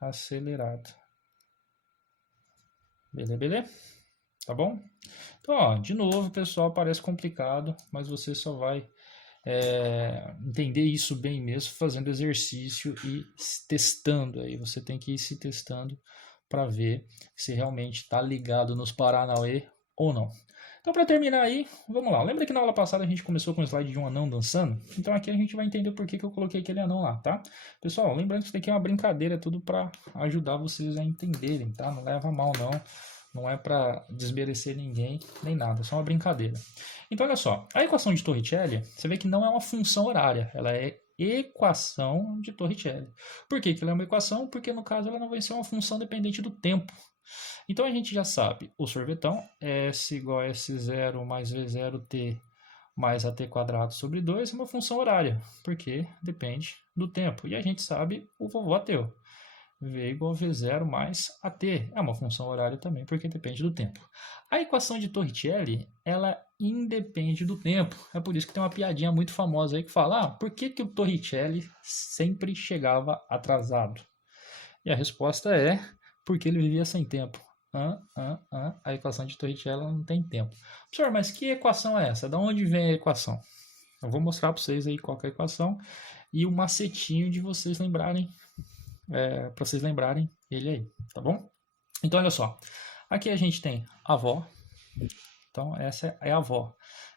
acelerado. Beleza? Tá bom? Então, ó, de novo, pessoal, parece complicado, mas você só vai entender isso bem mesmo fazendo exercício e testando. Aí você tem que ir se testando para ver se realmente está ligado nos Paranauê ou não. Então, para terminar aí, vamos lá. Lembra que na aula passada a gente começou com o slide de um anão dançando? Então aqui a gente vai entender por que eu coloquei aquele anão lá, tá? Pessoal, lembrando que isso daqui é uma brincadeira, é tudo para ajudar vocês a entenderem, tá? Não leva a mal, não. Não é para desmerecer ninguém, nem nada, é só uma brincadeira. Então, olha só, a equação de Torricelli, você vê que não é uma função horária, ela é equação de Torricelli. Por que ela é uma equação? Porque, no caso, ela não vai ser uma função dependente do tempo. Então, a gente já sabe, o sorvetão, S igual a S0 mais V0t mais AT quadrado sobre 2 é uma função horária, porque depende do tempo. E a gente sabe o vovô ateu. V igual a V0 mais AT. É uma função horária também, porque depende do tempo. A equação de Torricelli, ela independe do tempo. É por isso que tem uma piadinha muito famosa aí que fala, por que o Torricelli sempre chegava atrasado? E a resposta é, porque ele vivia sem tempo. A equação de Torricelli não tem tempo. Professor, mas que equação é essa? De onde vem a equação? Eu vou mostrar para vocês aí qual é a equação e o macetinho de vocês lembrarem para vocês lembrarem ele aí, tá bom? Então, olha só. Aqui a gente tem a avó. Então, essa é a avó.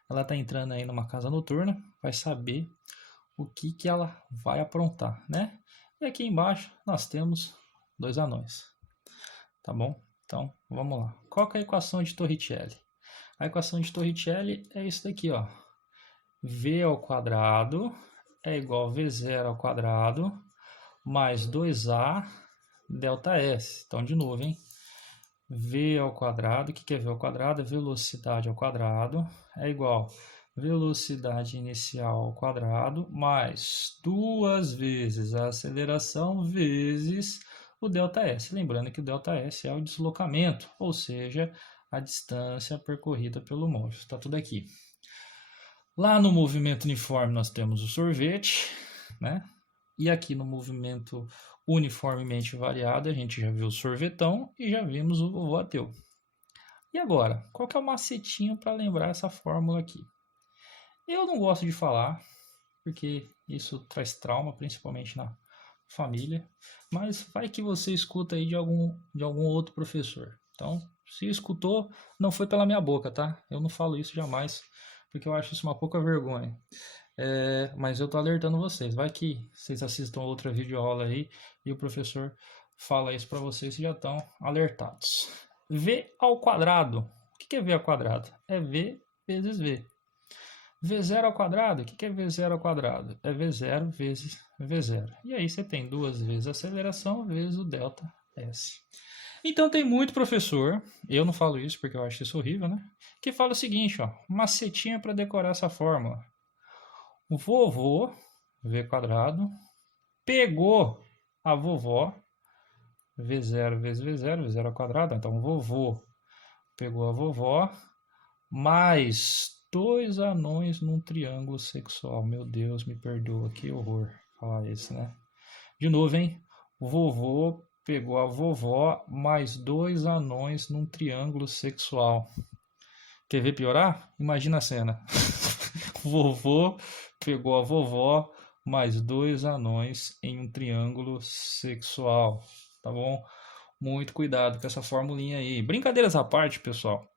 Ela tá entrando aí numa casa noturna, vai saber o que ela vai aprontar, né? E aqui embaixo nós temos dois anões, tá bom? Então, vamos lá. Qual que é a equação de Torricelli? A equação de Torricelli é isso daqui, ó. V ao quadrado é igual a V0 ao quadrado mais 2A delta S. Então, de novo, hein? V ao quadrado, o que é V ao quadrado? Velocidade ao quadrado é igual a velocidade inicial ao quadrado mais 2 vezes a aceleração vezes o delta S. Lembrando que o delta S é o deslocamento, ou seja, a distância percorrida pelo móvel. Está tudo aqui. Lá no movimento uniforme nós temos o sorvete, né? E aqui no movimento uniformemente variado a gente já viu o sorvetão e já vimos o vovô ateu. E agora, qual que é o macetinho para lembrar essa fórmula aqui? Eu não gosto de falar, porque isso traz trauma, principalmente na família, mas vai que você escuta aí de algum outro professor. Então, se escutou, não foi pela minha boca, tá? Eu não falo isso jamais, porque eu acho isso uma pouca vergonha. Mas eu tô alertando vocês. Vai que vocês assistam outra videoaula aí e o professor fala isso para vocês e já estão alertados. V ao quadrado. O que é V ao quadrado? É V vezes V. V0 ao quadrado. O que é V0 ao quadrado? É V0 vezes V0. E aí você tem 2 vezes a aceleração vezes o delta S. Então tem muito professor, eu não falo isso porque eu acho isso horrível, né? Que fala o seguinte, ó, macetinha para decorar essa fórmula. O vovô V quadrado, pegou a vovó, V0 vezes V0, V0 ao quadrado, então vovô pegou a vovó, mais 2 anões num triângulo sexual. Meu Deus, me perdoa, que horror falar isso, né? De novo, hein? O vovô pegou a vovó mais 2 anões num triângulo sexual. Quer ver piorar? Imagina a cena. O vovô pegou a vovó mais 2 anões em um triângulo sexual. Tá bom? Muito cuidado com essa formulinha aí. Brincadeiras à parte, pessoal.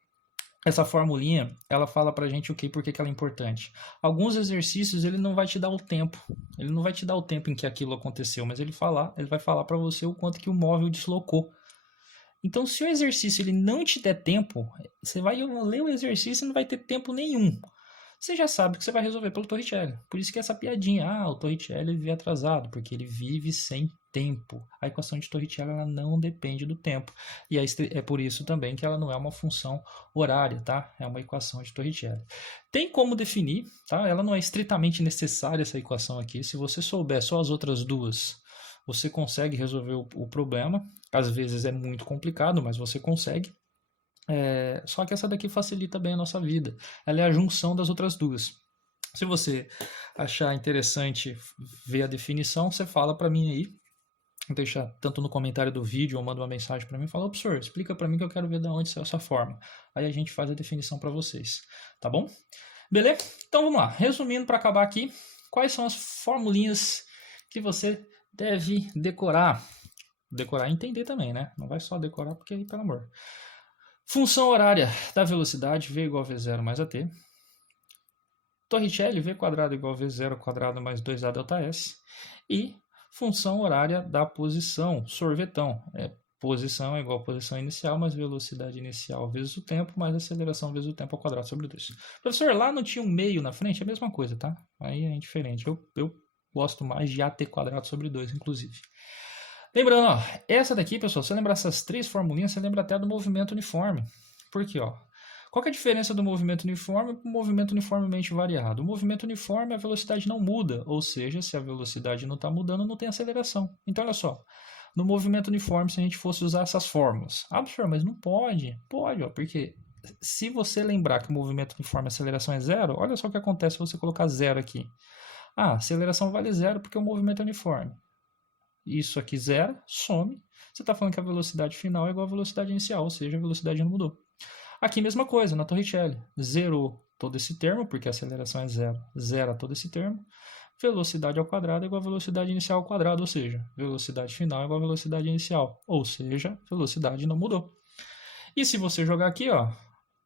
Essa formulinha, ela fala pra gente o que, por que ela é importante. Alguns exercícios ele não vai te dar o tempo. Ele não vai te dar o tempo em que aquilo aconteceu, mas ele vai falar para você o quanto que o móvel deslocou. Então, se o exercício ele não te der tempo, você vai ler o exercício e não vai ter tempo nenhum. Você já sabe que você vai resolver pelo Torricelli. Por isso que essa piadinha, o Torricelli vive atrasado, porque ele vive sem tempo. A equação de Torricelli ela não depende do tempo. E é por isso também que ela não é uma função horária, tá? É uma equação de Torricelli. Tem como definir, tá? Ela não é estritamente necessária essa equação aqui. Se você souber só as outras duas, você consegue resolver o problema. Às vezes é muito complicado, mas você consegue. Só que essa daqui facilita bem a nossa vida. Ela é a junção das outras duas. Se você achar interessante ver a definição, você fala para mim aí. Deixa tanto no comentário do vídeo ou manda uma mensagem para mim e fala, professor, explica para mim que eu quero ver de onde saiu essa forma. Aí a gente faz a definição para vocês, tá bom? Beleza? Então vamos lá. Resumindo para acabar aqui, quais são as formulinhas que você deve decorar? Decorar e entender também, né? Não vai só decorar porque aí, pelo amor. Função horária da velocidade, V igual a V0 mais AT. Torricelli, V quadrado igual a V0 quadrado mais 2A delta S. E função horária da posição, sorvetão. Posição é igual a posição inicial, mais velocidade inicial vezes o tempo, mais aceleração vezes o tempo ao quadrado sobre 2. Professor, lá não tinha um meio na frente? É a mesma coisa, tá? Aí é indiferente. Eu gosto mais de AT quadrado sobre 2, inclusive. Lembrando, ó, essa daqui, pessoal, se você lembrar essas três formulinhas, você lembra até do movimento uniforme. Por quê? Ó? Qual que é a diferença do movimento uniforme para o movimento uniformemente variado? O movimento uniforme, a velocidade não muda, ou seja, se a velocidade não está mudando, não tem aceleração. Então, olha só, no movimento uniforme, se a gente fosse usar essas fórmulas, professor, mas não pode. Pode, ó, porque se você lembrar que o movimento uniforme, a aceleração é zero, olha só o que acontece se você colocar zero aqui. A aceleração vale zero porque o movimento é uniforme. Isso aqui zero, some. Você está falando que a velocidade final é igual à velocidade inicial, ou seja, a velocidade não mudou. Aqui mesma coisa, na Torricelli. Zerou todo esse termo, porque a aceleração é zero. Zera todo esse termo. Velocidade ao quadrado é igual a velocidade inicial ao quadrado, ou seja, velocidade final é igual a velocidade inicial, ou seja, velocidade não mudou. E se você jogar aqui, ó,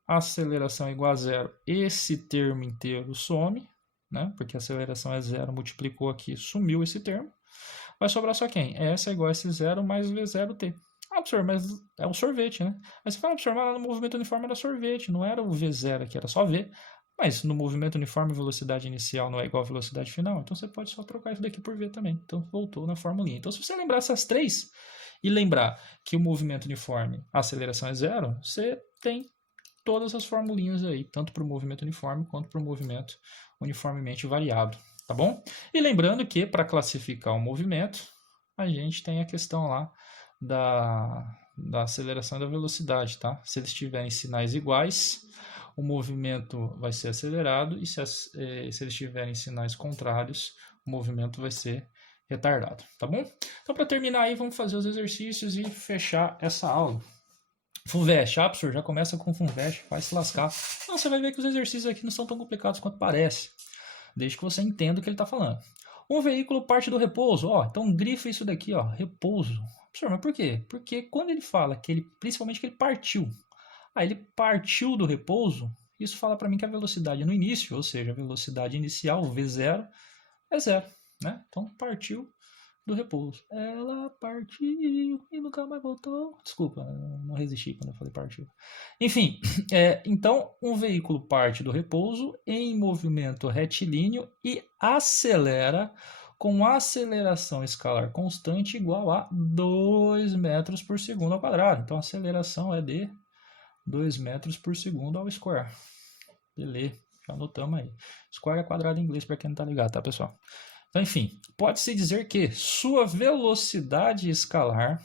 aceleração é igual a zero, esse termo inteiro some, né? Porque a aceleração é zero, multiplicou aqui, sumiu esse termo. Vai sobrar só quem? S é igual a S0 mais V0T. Professor, mas é um sorvete, né? Aí você fala, professor, mas no movimento uniforme era sorvete, não era o V0 aqui, era só V. Mas no movimento uniforme, velocidade inicial não é igual a velocidade final, então você pode só trocar isso daqui por V também. Então voltou na formulinha. Então se você lembrar essas três e lembrar que o movimento uniforme, a aceleração é zero, você tem todas as formulinhas aí, tanto para o movimento uniforme quanto para o movimento uniformemente variado. Tá bom? E lembrando que para classificar o movimento, a gente tem a questão lá da aceleração e da velocidade, tá? Se eles tiverem sinais iguais, o movimento vai ser acelerado e se eles tiverem sinais contrários, o movimento vai ser retardado, tá bom? Então, para terminar aí, vamos fazer os exercícios e fechar essa aula. FUVEST, professor, já começa com FUVEST, vai se lascar. Não, você vai ver que os exercícios aqui não são tão complicados quanto parece, desde que você entenda o que ele está falando. Um veículo parte do repouso, então grifa isso daqui, repouso. Professor, mas por quê? Porque quando ele fala que principalmente que ele partiu, ele partiu do repouso, isso fala para mim que a velocidade no início, ou seja, a velocidade inicial, V0, é zero, né? Então partiu do repouso. Ela partiu e nunca mais voltou. Desculpa, não resisti quando eu falei partiu. Enfim, então um veículo parte do repouso em movimento retilíneo e acelera com aceleração escalar constante igual a 2 metros por segundo ao quadrado. Então a aceleração é de 2 metros por segundo ao square. Beleza, já anotamos aí. Square é quadrado em inglês para quem não tá ligado, tá, pessoal? Então, enfim, pode-se dizer que sua velocidade escalar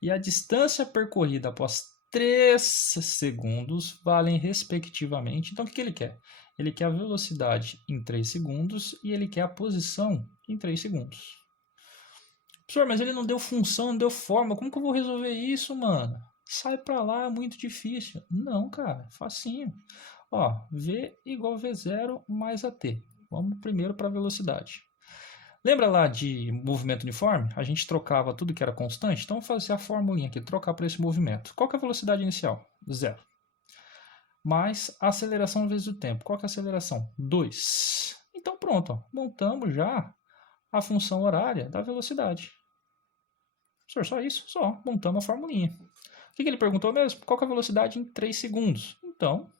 e a distância percorrida após 3 segundos valem respectivamente. Então, o que ele quer? Ele quer a velocidade em 3 segundos e ele quer a posição em 3 segundos. Professor, mas ele não deu função, não deu forma. Como que eu vou resolver isso, mano? Sai pra lá, é muito difícil. Não, cara, facinho. Ó, V igual a V0 mais AT. Vamos primeiro para a velocidade. Lembra lá de movimento uniforme? A gente trocava tudo que era constante? Então, vamos fazer a formulinha aqui, trocar para esse movimento. Qual que é a velocidade inicial? 0. Mais a aceleração vezes o tempo. Qual que é a aceleração? 2. Então, pronto. Ó, montamos já a função horária da velocidade. Professor, só isso? Só. Montamos a formulinha. O que ele perguntou mesmo? Qual que é a velocidade em 3 segundos? Então,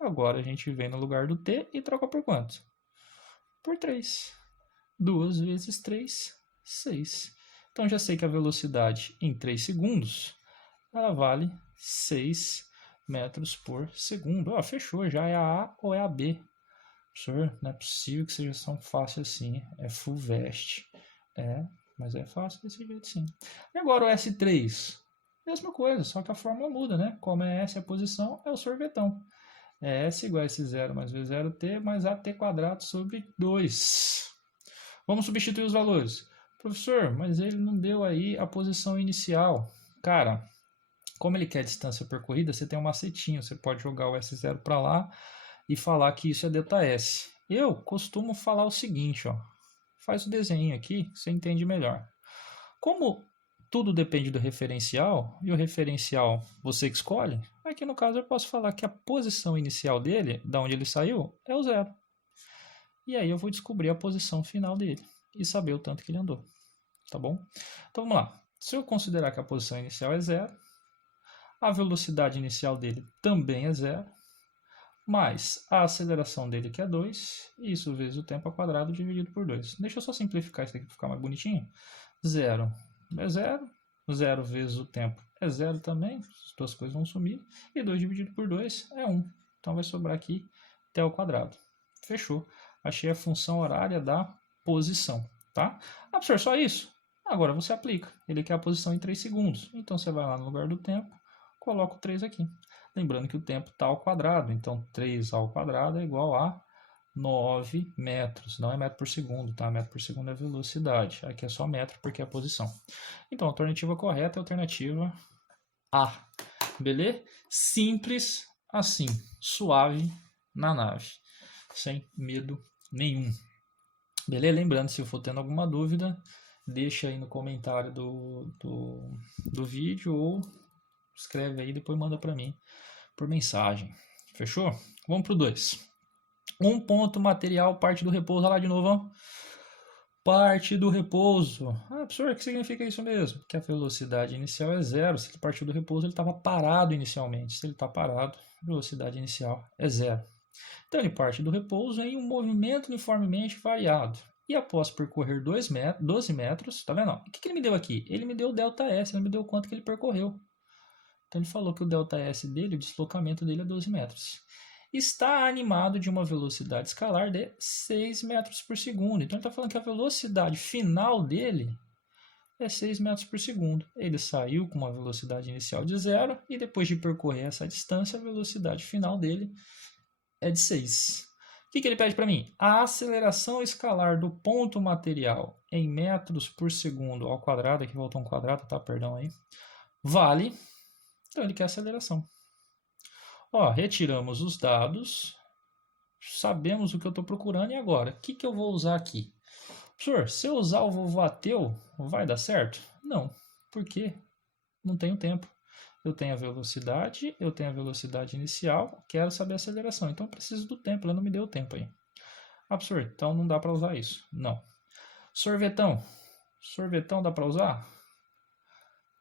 agora a gente vem no lugar do t e troca por quanto? Por 3. 2 vezes 3, 6. Então já sei que a velocidade em 3 segundos ela vale 6 metros por segundo. Ó, fechou, já é a A ou é a B? Professor, não é possível que seja tão fácil assim. É full vest. É, mas é fácil desse jeito sim. E agora o S3? Mesma coisa, só que a fórmula muda, né? Como é S a posição, é o sorvetão. É S igual a S0 mais V0T mais AT quadrado sobre 2. Vamos substituir os valores. Professor, mas ele não deu aí a posição inicial. Cara, como ele quer distância percorrida, você tem um macetinho. Você pode jogar o S0 para lá e falar que isso é ΔS. Eu costumo falar o seguinte, ó. Faz o desenho aqui, você entende melhor. Como tudo depende do referencial, e o referencial você que escolhe, aqui no caso eu posso falar que a posição inicial dele, da onde ele saiu, é o 0. E aí eu vou descobrir a posição final dele e saber o tanto que ele andou, tá bom? Então vamos lá. Se eu considerar que a posição inicial é 0, a velocidade inicial dele também é 0, mais a aceleração dele que é 2, isso vezes o tempo ao quadrado dividido por 2. Deixa eu só simplificar isso aqui para ficar mais bonitinho. 0 é 0, 0 vezes o tempo é 0 também, as duas coisas vão sumir, e 2 dividido por 2 é 1. Então vai sobrar aqui t ao quadrado. Fechou. Achei a função horária da posição, tá? Ah, professor, só isso? Agora você aplica. Ele quer a posição em 3 segundos. Então você vai lá no lugar do tempo, coloca o 3 aqui. Lembrando que o tempo está ao quadrado, então 3 ao quadrado é igual a 9 metros. Não é metro por segundo, tá? Metro por segundo é velocidade. Aqui é só metro porque é a posição. Então a alternativa correta é a alternativa A. Beleza? Simples assim, suave na nave, sem medo nenhum. Beleza? Lembrando, se for tendo alguma dúvida, deixa aí no comentário do vídeo ou escreve aí e depois manda para mim por mensagem. Fechou? Vamos para o 2. Um ponto material, parte do repouso. Olha lá de novo, ó. Parte do repouso. Ah, professor, o que significa isso mesmo? Que a velocidade inicial é 0. Se ele partiu do repouso, ele estava parado inicialmente. Se ele está parado, a velocidade inicial é 0. Então, ele parte do repouso em um movimento uniformemente variado. E após percorrer 12 metros, tá vendo? O que ele me deu aqui? Ele me deu o ΔS, ele me deu quanto que ele percorreu. Então, ele falou que o ΔS dele, o deslocamento dele é 12 metros. Está animado de uma velocidade escalar de 6 metros por segundo. Então, ele está falando que a velocidade final dele é 6 metros por segundo. Ele saiu com uma velocidade inicial de 0 e depois de percorrer essa distância, a velocidade final dele é de 6. O que ele pede para mim? A aceleração escalar do ponto material em metros por segundo ao quadrado, aqui voltou um quadrado, tá? Perdão aí. Vale. Então ele quer aceleração. Ó, retiramos os dados, sabemos o que eu estou procurando e agora? O que eu vou usar aqui? Professor, se eu usar o vovô ateu, vai dar certo? Não. Por quê? Não tenho tempo. Eu tenho a velocidade, eu tenho a velocidade inicial, quero saber a aceleração. Então eu preciso do tempo, ela não me deu o tempo aí. Ah, professor, então não dá para usar isso. Não. Sorvetão. Sorvetão dá para usar?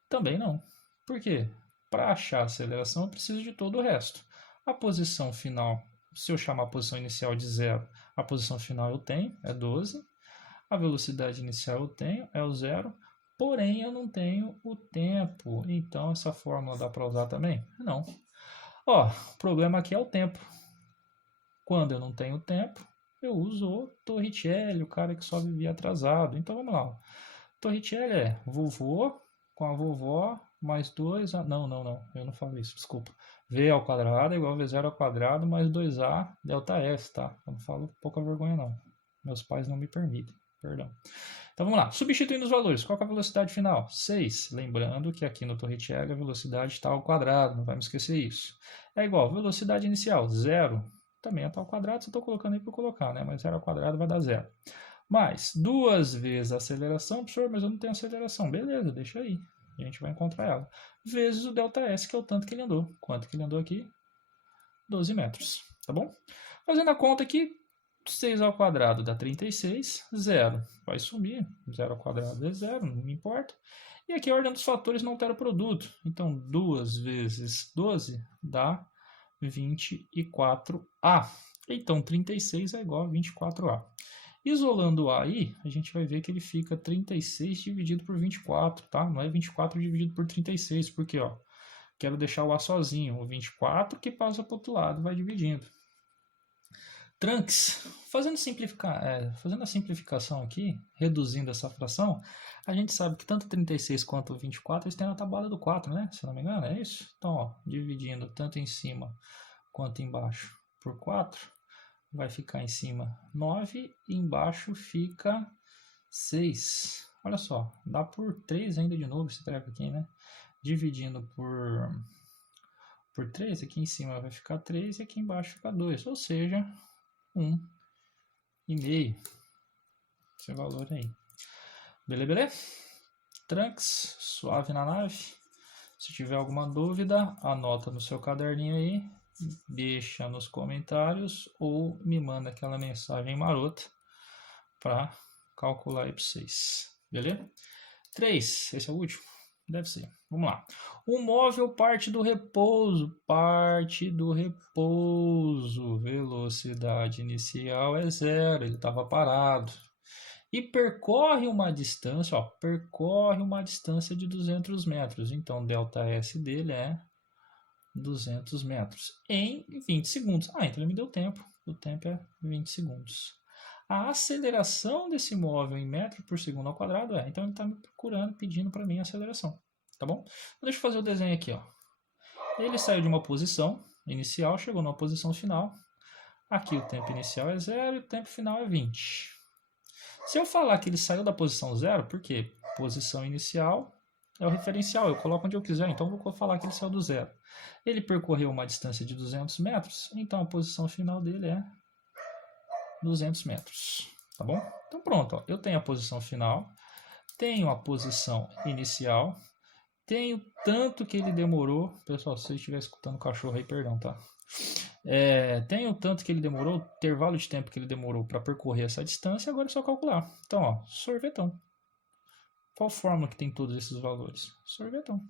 Também não. Por quê? Para achar a aceleração, eu preciso de todo o resto. A posição final, se eu chamar a posição inicial de 0, a posição final eu tenho, é 12. A velocidade inicial eu tenho, é o 0. Porém, eu não tenho o tempo. Então, essa fórmula dá para usar também? Não. Ó, o problema aqui é o tempo. Quando eu não tenho tempo, eu uso o Torricelli, o cara que só vivia atrasado. Então vamos lá. Torricelli é vovô com a vovó mais 2. Não, eu não falo isso, desculpa. V ao quadrado é igual a V0 ao quadrado mais 2A delta S, tá? Eu não falo pouca vergonha, não. Meus pais não me permitem, perdão. Então vamos lá, substituindo os valores, qual é a velocidade final? 6. Lembrando que aqui no Torricelli a velocidade está ao quadrado, não vai me esquecer isso. É igual, velocidade inicial, 0. Também é ao quadrado, só estou colocando aí para colocar, né? Mas 0 ao quadrado vai dar 0. Mais 2 vezes a aceleração, professor, mas eu não tenho aceleração. Beleza, deixa aí, a gente vai encontrar ela. Vezes o ΔS, que é o tanto que ele andou. Quanto que ele andou aqui? 12 metros, tá bom? Fazendo a conta aqui, 6 ao quadrado dá 36, 0 vai sumir, 0 ao quadrado é 0, não me importa. E aqui a ordem dos fatores não altera o produto, então 2 vezes 12 dá 24A. Então 36 é igual a 24A. Isolando A aí, a gente vai ver que ele fica 36 dividido por 24, tá? Não é 24 dividido por 36, porque ó, quero deixar o A sozinho, o 24 que passa para o outro lado, vai dividindo. Trunks, fazendo a simplificação aqui, reduzindo essa fração, a gente sabe que tanto 36 quanto 24 eles têm na tabela do 4, né? Se não me engano, é isso? Então, ó, dividindo tanto em cima quanto embaixo por 4, vai ficar em cima 9 e embaixo fica 6. Olha só, dá por 3 ainda de novo esse treco aqui, né? Dividindo por 3, aqui em cima vai ficar 3 e aqui embaixo fica 2, ou seja, 1,5. Esse valor aí. Beleza? Trunks, suave na nave. Se tiver alguma dúvida, anota no seu caderninho aí, deixa nos comentários ou me manda aquela mensagem marota para calcular aí para vocês. Beleza? 3, esse é o último? Deve ser. Vamos lá. O móvel parte do repouso. Velocidade inicial é 0. Ele estava parado. E percorre uma distância, ó, de 200 metros. Então, ΔS dele é 200 metros em 20 segundos. Ah, então ele me deu tempo. O tempo é 20 segundos. A aceleração desse móvel em metro por segundo ao quadrado é. Então ele está me procurando, pedindo para mim a aceleração. Tá bom? Então, deixa eu fazer o desenho aqui. Ó. Ele saiu de uma posição inicial, chegou numa posição final. Aqui o tempo inicial é 0 e o tempo final é 20. Se eu falar que ele saiu da posição 0, por quê? Posição inicial é o referencial, eu coloco onde eu quiser, então vou falar que ele saiu do 0. Ele percorreu uma distância de 200 metros, então a posição final dele é 200 metros, tá bom? Então pronto, ó, eu tenho a posição final, tenho a posição inicial, tenho tanto que ele demorou, pessoal, se você estiver escutando o cachorro aí, perdão, tá? Tenho tanto que ele demorou, o intervalo de tempo que ele demorou para percorrer essa distância, agora é só calcular. Então, ó, sorvetão. Qual fórmula que tem todos esses valores? Sorvetão.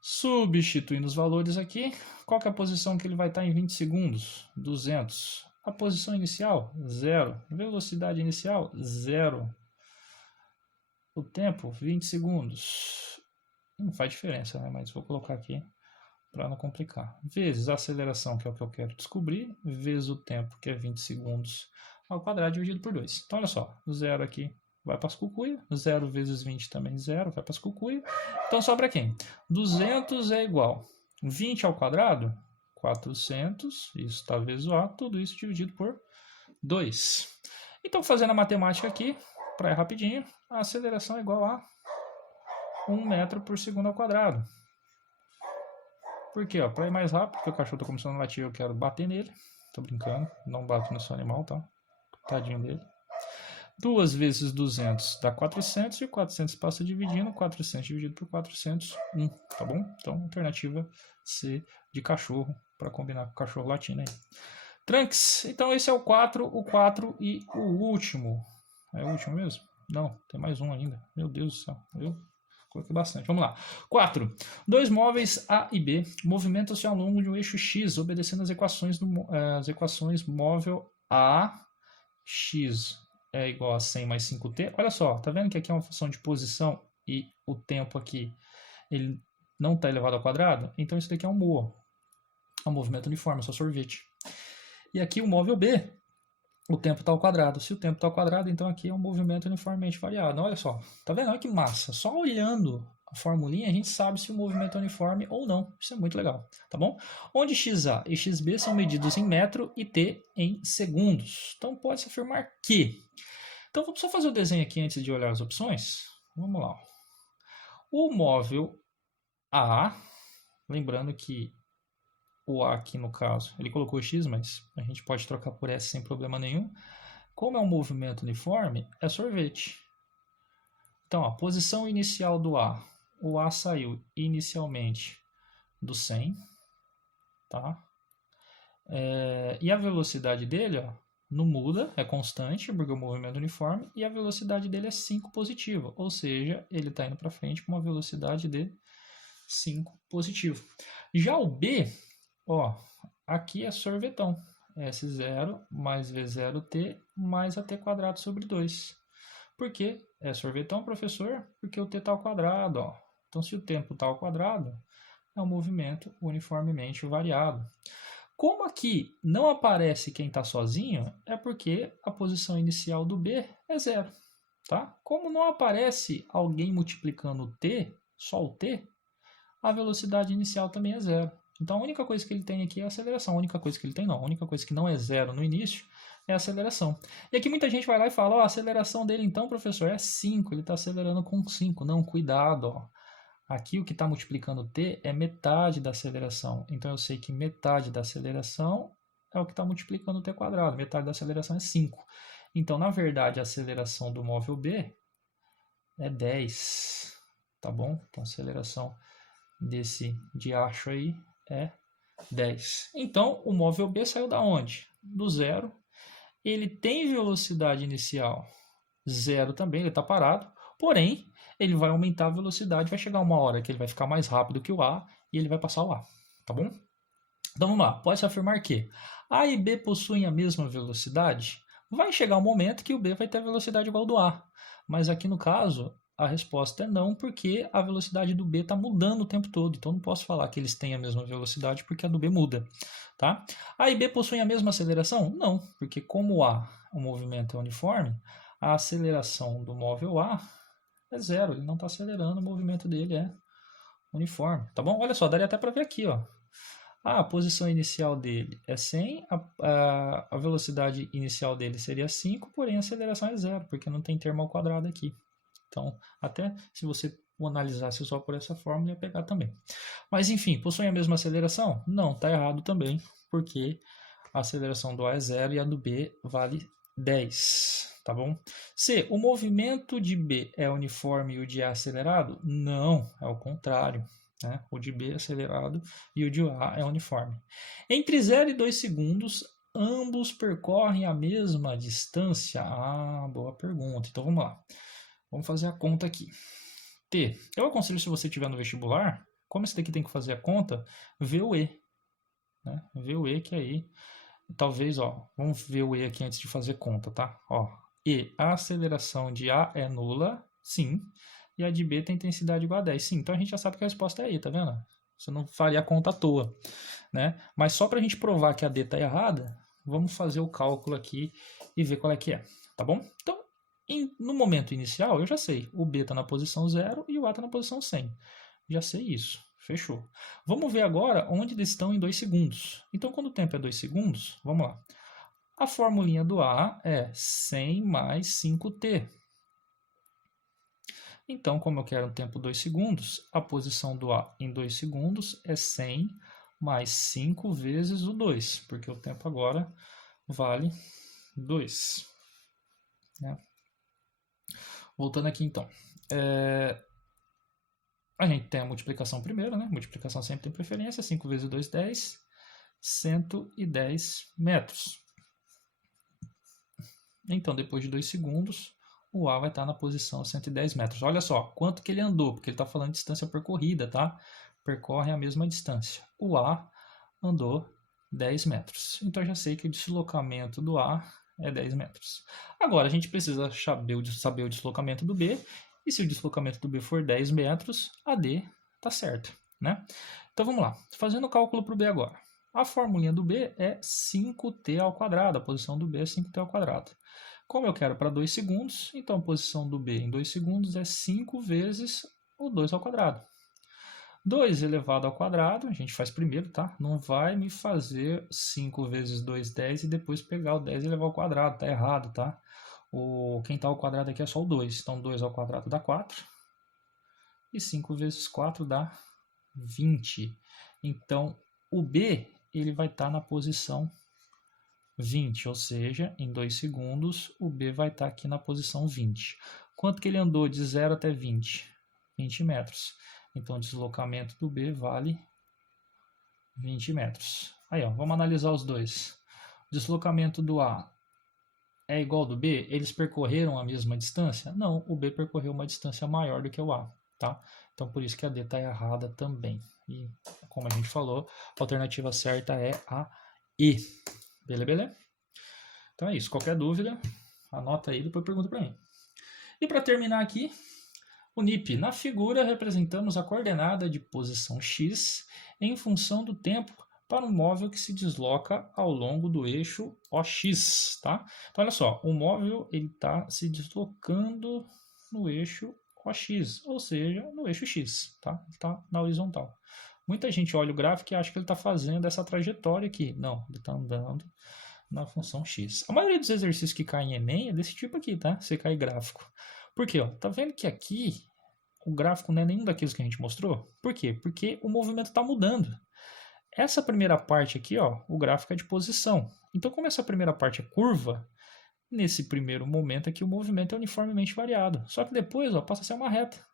Substituindo os valores aqui, qual que é a posição que ele vai estar em 20 segundos? 200. A posição inicial, 0. Velocidade inicial, 0. O tempo, 20 segundos. Não faz diferença, né? Mas vou colocar aqui para não complicar. Vezes a aceleração, que é o que eu quero descobrir, vezes o tempo, que é 20 segundos ao quadrado, dividido por 2. Então, olha só, 0 aqui vai para as cucuia, 0 vezes 20 também 0, vai para as cucuia. Então, sobra quem? 200 é igual 20 ao quadrado, 400, isso está vezes o A, tudo isso dividido por 2. Então, fazendo a matemática aqui, para ir rapidinho, a aceleração é igual a 1 metro por segundo ao quadrado. Por quê? Para ir mais rápido, porque o cachorro está começando a latir, eu quero bater nele. Tô brincando, não bato no seu animal, tá? Tadinho dele. 2 vezes 200 dá 400 e 400 passa dividindo, 400 dividido por 400, 1, tá bom? Então, alternativa C de cachorro, para combinar com o cachorro latino aí. Trunks, então esse é o 4 e o último. É o último mesmo? Não, tem mais um ainda. Meu Deus do céu, eu coloquei bastante. Vamos lá. 4. Dois móveis A e B movimentam-se ao longo de um eixo X, obedecendo as equações móvel A, X é igual a 100 mais 5t. Olha só, tá vendo que aqui é uma função de posição e o tempo aqui ele não está elevado ao quadrado? Então isso daqui é um MOA. É um movimento uniforme, é só sorvete. E aqui o móvel B, o tempo está ao quadrado. Se o tempo está ao quadrado, então aqui é um movimento uniformemente variado. Olha só, tá vendo? Olha que massa. Só olhando a formulinha a gente sabe se o movimento é uniforme ou não. Isso é muito legal, tá bom? Onde XA e XB são medidos em metro e T em segundos. Então pode-se afirmar que... Então vou só fazer o desenho aqui antes de olhar as opções. Vamos lá. O móvel A, lembrando que o A aqui no caso, ele colocou X, mas a gente pode trocar por S sem problema nenhum. Como é um movimento uniforme, é sorvete. Então, a posição inicial do A. O A saiu inicialmente do 100, tá? E a velocidade dele, ó, não muda, é constante, porque o movimento é uniforme, e a velocidade dele é 5 positiva, ou seja, ele está indo para frente com uma velocidade de 5 positivo. Já o B, ó, aqui é sorvetão, S0 mais V0T mais a T quadrado sobre 2. Por quê? É sorvetão, professor? Porque o T está ao quadrado, ó. Então, se o tempo está ao quadrado, é um movimento uniformemente variado. Como aqui não aparece quem está sozinho, é porque a posição inicial do B é 0. Tá? Como não aparece alguém multiplicando o T, só o T, a velocidade inicial também é 0. Então a única coisa que ele tem aqui é a aceleração. A única coisa que ele tem não. A única coisa que não é 0 no início é a aceleração. E aqui muita gente vai lá e fala, ó, a aceleração dele então, professor, é 5. Ele está acelerando com 5. Não, cuidado, ó. Aqui o que está multiplicando t é metade da aceleração. Então eu sei que metade da aceleração é o que está multiplicando o t quadrado. Metade da aceleração é 5. Então, na verdade, a aceleração do móvel B é 10. Tá bom? Então, a aceleração desse diacho aí é 10. Então, o móvel B saiu da onde? Do zero. Ele tem velocidade inicial 0 também, ele está parado. Porém, ele vai aumentar a velocidade, vai chegar uma hora que ele vai ficar mais rápido que o A e ele vai passar o A, tá bom? Então vamos lá, pode-se afirmar que A e B possuem a mesma velocidade? Vai chegar um momento que o B vai ter a velocidade igual ao do A, mas aqui no caso a resposta é não, porque a velocidade do B está mudando o tempo todo, então não posso falar que eles têm a mesma velocidade porque a do B muda, tá? A e B possuem a mesma aceleração? Não, porque como o movimento é uniforme, a aceleração do móvel A é 0, ele não está acelerando, o movimento dele é uniforme, tá bom? Olha só, daria até para ver aqui, ó. A posição inicial dele é 100, a velocidade inicial dele seria 5, porém a aceleração é 0, porque não tem termo ao quadrado aqui. Então, até se você analisasse só por essa forma, ia pegar também. Mas enfim, possuem a mesma aceleração? Não, está errado também, porque a aceleração do A é 0 e a do B vale 10, tá bom? C, o movimento de B é uniforme e o de A acelerado? Não, é o contrário. Né? O de B é acelerado e o de A é uniforme. Entre 0 e 2 segundos, ambos percorrem a mesma distância? Ah, boa pergunta. Então vamos lá. Vamos fazer a conta aqui. T. Eu aconselho, se você estiver no vestibular, como esse daqui tem que fazer a conta, vê o E. Né? Vê o E, que aí, talvez, ó, vamos ver o E aqui antes de fazer conta, tá? Ó, E, a aceleração de A é nula, sim, e a de B tem intensidade igual a 10, sim. Então a gente já sabe que a resposta é E, tá vendo? Você não faria a conta à toa, né? Mas só para a gente provar que a D está errada, vamos fazer o cálculo aqui e ver qual é que é, tá bom? Então, no momento inicial, eu já sei, o B está na posição 0 e o A está na posição 100. Já sei isso, fechou. Vamos ver agora onde eles estão em 2 segundos. Então, quando o tempo é 2 segundos, vamos lá. A formulinha do A é 100 mais 5t. Então, como eu quero um tempo 2 segundos, a posição do A em 2 segundos é 100 mais 5 vezes o 2, porque o tempo agora vale 2. Né? Voltando aqui, então. A gente tem a multiplicação primeiro, né? Multiplicação sempre tem preferência. 5 vezes 2, 10. 110 metros. Então, depois de 2 segundos, o A vai estar na posição 110 metros. Olha só, quanto que ele andou, porque ele está falando de distância percorrida, tá? Percorre a mesma distância. O A andou 10 metros. Então, eu já sei que o deslocamento do A é 10 metros. Agora, a gente precisa saber o deslocamento do B. E se o deslocamento do B for 10 metros, a D está certa, né? Então, vamos lá. Fazendo o cálculo para o B agora. A formulinha do B é 5t ao quadrado, a posição do B é 5t ao quadrado. Como eu quero para 2 segundos, então a posição do B em 2 segundos é 5 vezes o 2 ao quadrado. 2 elevado ao quadrado, a gente faz primeiro, tá? Não vai me fazer 5 vezes 2, 10 e depois pegar o 10 e levar ao quadrado, tá errado, tá? Quem está ao quadrado aqui é só o 2, então 2 ao quadrado dá 4. E 5 vezes 4 dá 20. Então, o B ele vai estar na posição 20, ou seja, em 2 segundos, o B vai estar aqui na posição 20. Quanto que ele andou de 0 até 20? 20 metros. Então, o deslocamento do B vale 20 metros. Aí, ó, vamos analisar os dois. O deslocamento do A é igual ao do B? Eles percorreram a mesma distância? Não, o B percorreu uma distância maior do que o A, tá? Então, por isso que a D está errada também. E, como a gente falou, a alternativa certa é a E. Beleza? Então é isso. Qualquer dúvida, anota aí e depois pergunta para mim. E para terminar aqui, o NIP. Na figura, representamos a coordenada de posição x em função do tempo para um móvel que se desloca ao longo do eixo OX, tá? Então, olha só, o móvel está se deslocando no eixo OX, ou seja, no eixo X, tá? Ele está na horizontal. Muita gente olha o gráfico e acha que ele está fazendo essa trajetória aqui. Não, ele está andando na função x. A maioria dos exercícios que caem em Enem é desse tipo aqui, tá? Você cai gráfico. Por quê? Ó? Tá vendo que aqui o gráfico não é nenhum daqueles que a gente mostrou? Por quê? Porque o movimento está mudando. Essa primeira parte aqui, ó, o gráfico é de posição. Então, como essa primeira parte é curva, nesse primeiro momento aqui o movimento é uniformemente variado. Só que depois, ó, passa a ser uma reta.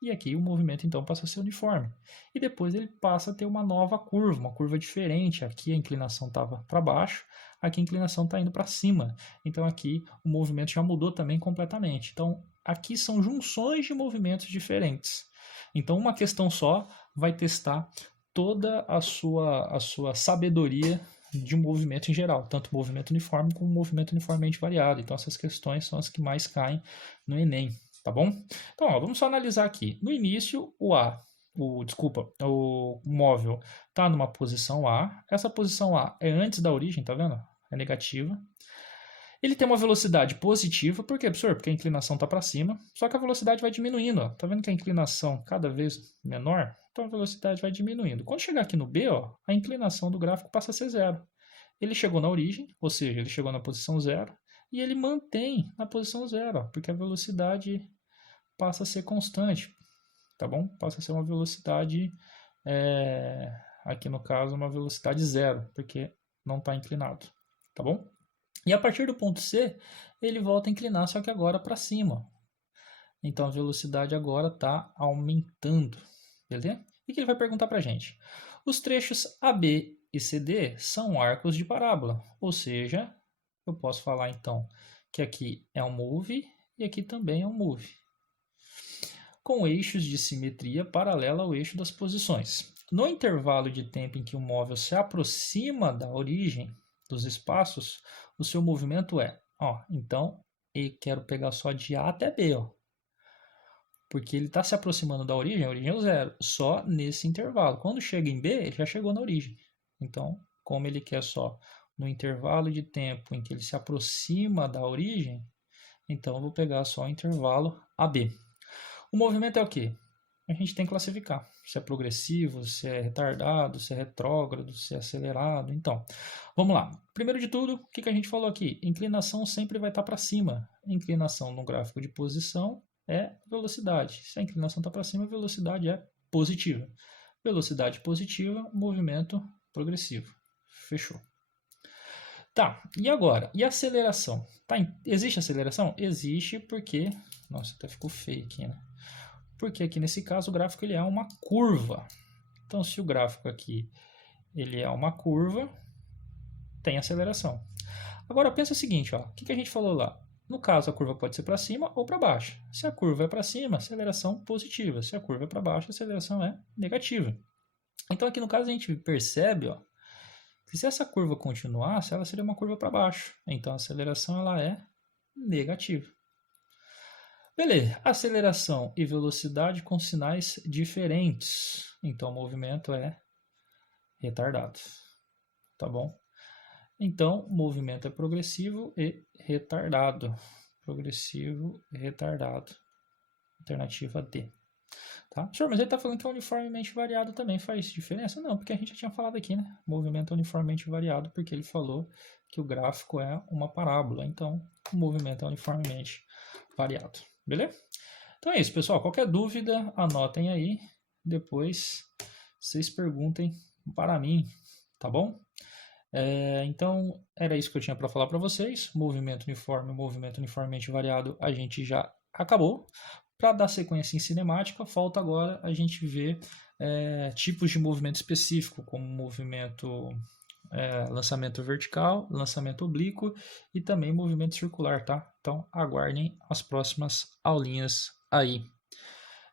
E aqui o movimento então passa a ser uniforme. E depois ele passa a ter uma nova curva, uma curva diferente. Aqui a inclinação estava para baixo, aqui a inclinação está indo para cima. Então aqui o movimento já mudou também completamente. Então aqui são junções de movimentos diferentes. Então uma questão só vai testar toda a sua sabedoria de um movimento em geral, tanto movimento uniforme como movimento uniformemente variado. Então essas questões são as que mais caem no Enem. Tá bom? Então, ó, vamos só analisar aqui. No início, o móvel está numa posição A. Essa posição A é antes da origem, tá vendo? É negativa. Ele tem uma velocidade positiva, por quê, professor? Porque a inclinação está para cima, só que a velocidade vai diminuindo. Ó. Tá vendo que a inclinação cada vez menor? Então a velocidade vai diminuindo. Quando chegar aqui no B, ó, a inclinação do gráfico passa a ser zero. Ele chegou na origem, ou seja, ele chegou na posição zero, e ele mantém na posição zero, ó, porque a velocidade passa a ser constante, tá bom? Passa a ser uma velocidade, aqui no caso, uma velocidade zero, porque não está inclinado, tá bom? E a partir do ponto C, ele volta a inclinar, só que agora para cima. Então a velocidade agora está aumentando, beleza? E o que ele vai perguntar para a gente? Os trechos AB e CD são arcos de parábola, ou seja, eu posso falar então que aqui é um move e aqui também é um move, com eixos de simetria paralela ao eixo das posições. No intervalo de tempo em que o móvel se aproxima da origem dos espaços, o seu movimento é, ó, então, eu quero pegar só de A até B, ó, porque ele está se aproximando da origem, a origem é o zero, só nesse intervalo. Quando chega em B, ele já chegou na origem. Então, como ele quer só no intervalo de tempo em que ele se aproxima da origem, então eu vou pegar só o intervalo AB. O movimento é o quê? A gente tem que classificar. Se é progressivo, se é retardado, se é retrógrado, se é acelerado. Então, vamos lá. Primeiro de tudo, o que a gente falou aqui? Inclinação sempre vai estar para cima. Inclinação no gráfico de posição é velocidade. Se a inclinação está para cima, a velocidade é positiva. Velocidade positiva, movimento progressivo. Fechou. Tá, e agora? E a aceleração? Tá, existe aceleração? Existe porque... Nossa, até ficou feio aqui, né? Porque aqui nesse caso o gráfico ele é uma curva. Então se o gráfico aqui ele é uma curva, tem aceleração. Agora pensa o seguinte, ó, o que a gente falou lá? No caso a curva pode ser para cima ou para baixo. Se a curva é para cima, aceleração positiva. Se a curva é para baixo, a aceleração é negativa. Então aqui no caso a gente percebe, ó, que se essa curva continuasse, ela seria uma curva para baixo. Então a aceleração ela é negativa. Beleza, aceleração e velocidade com sinais diferentes. Então o movimento é retardado. tá bom? Então, o movimento é progressivo e retardado. Progressivo e retardado. Alternativa D. Tá? Senhor, mas ele está falando que é uniformemente variado também. Faz diferença? Não, porque a gente já tinha falado aqui, né? O movimento é uniformemente variado, porque ele falou que o gráfico é uma parábola. Então, o movimento é uniformemente variado. Beleza? Então é isso, pessoal. Qualquer dúvida, anotem aí. Depois vocês perguntem para mim, tá bom? Então, era isso que eu tinha para falar para vocês. Movimento uniforme, movimento uniformemente variado, a gente já acabou. Para dar sequência em cinemática, falta agora a gente ver tipos de movimento específico, como movimento lançamento vertical, lançamento oblíquo e também movimento circular, tá? Então, aguardem as próximas aulinhas aí.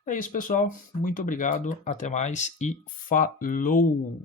É isso, pessoal. Muito obrigado, até mais e falou!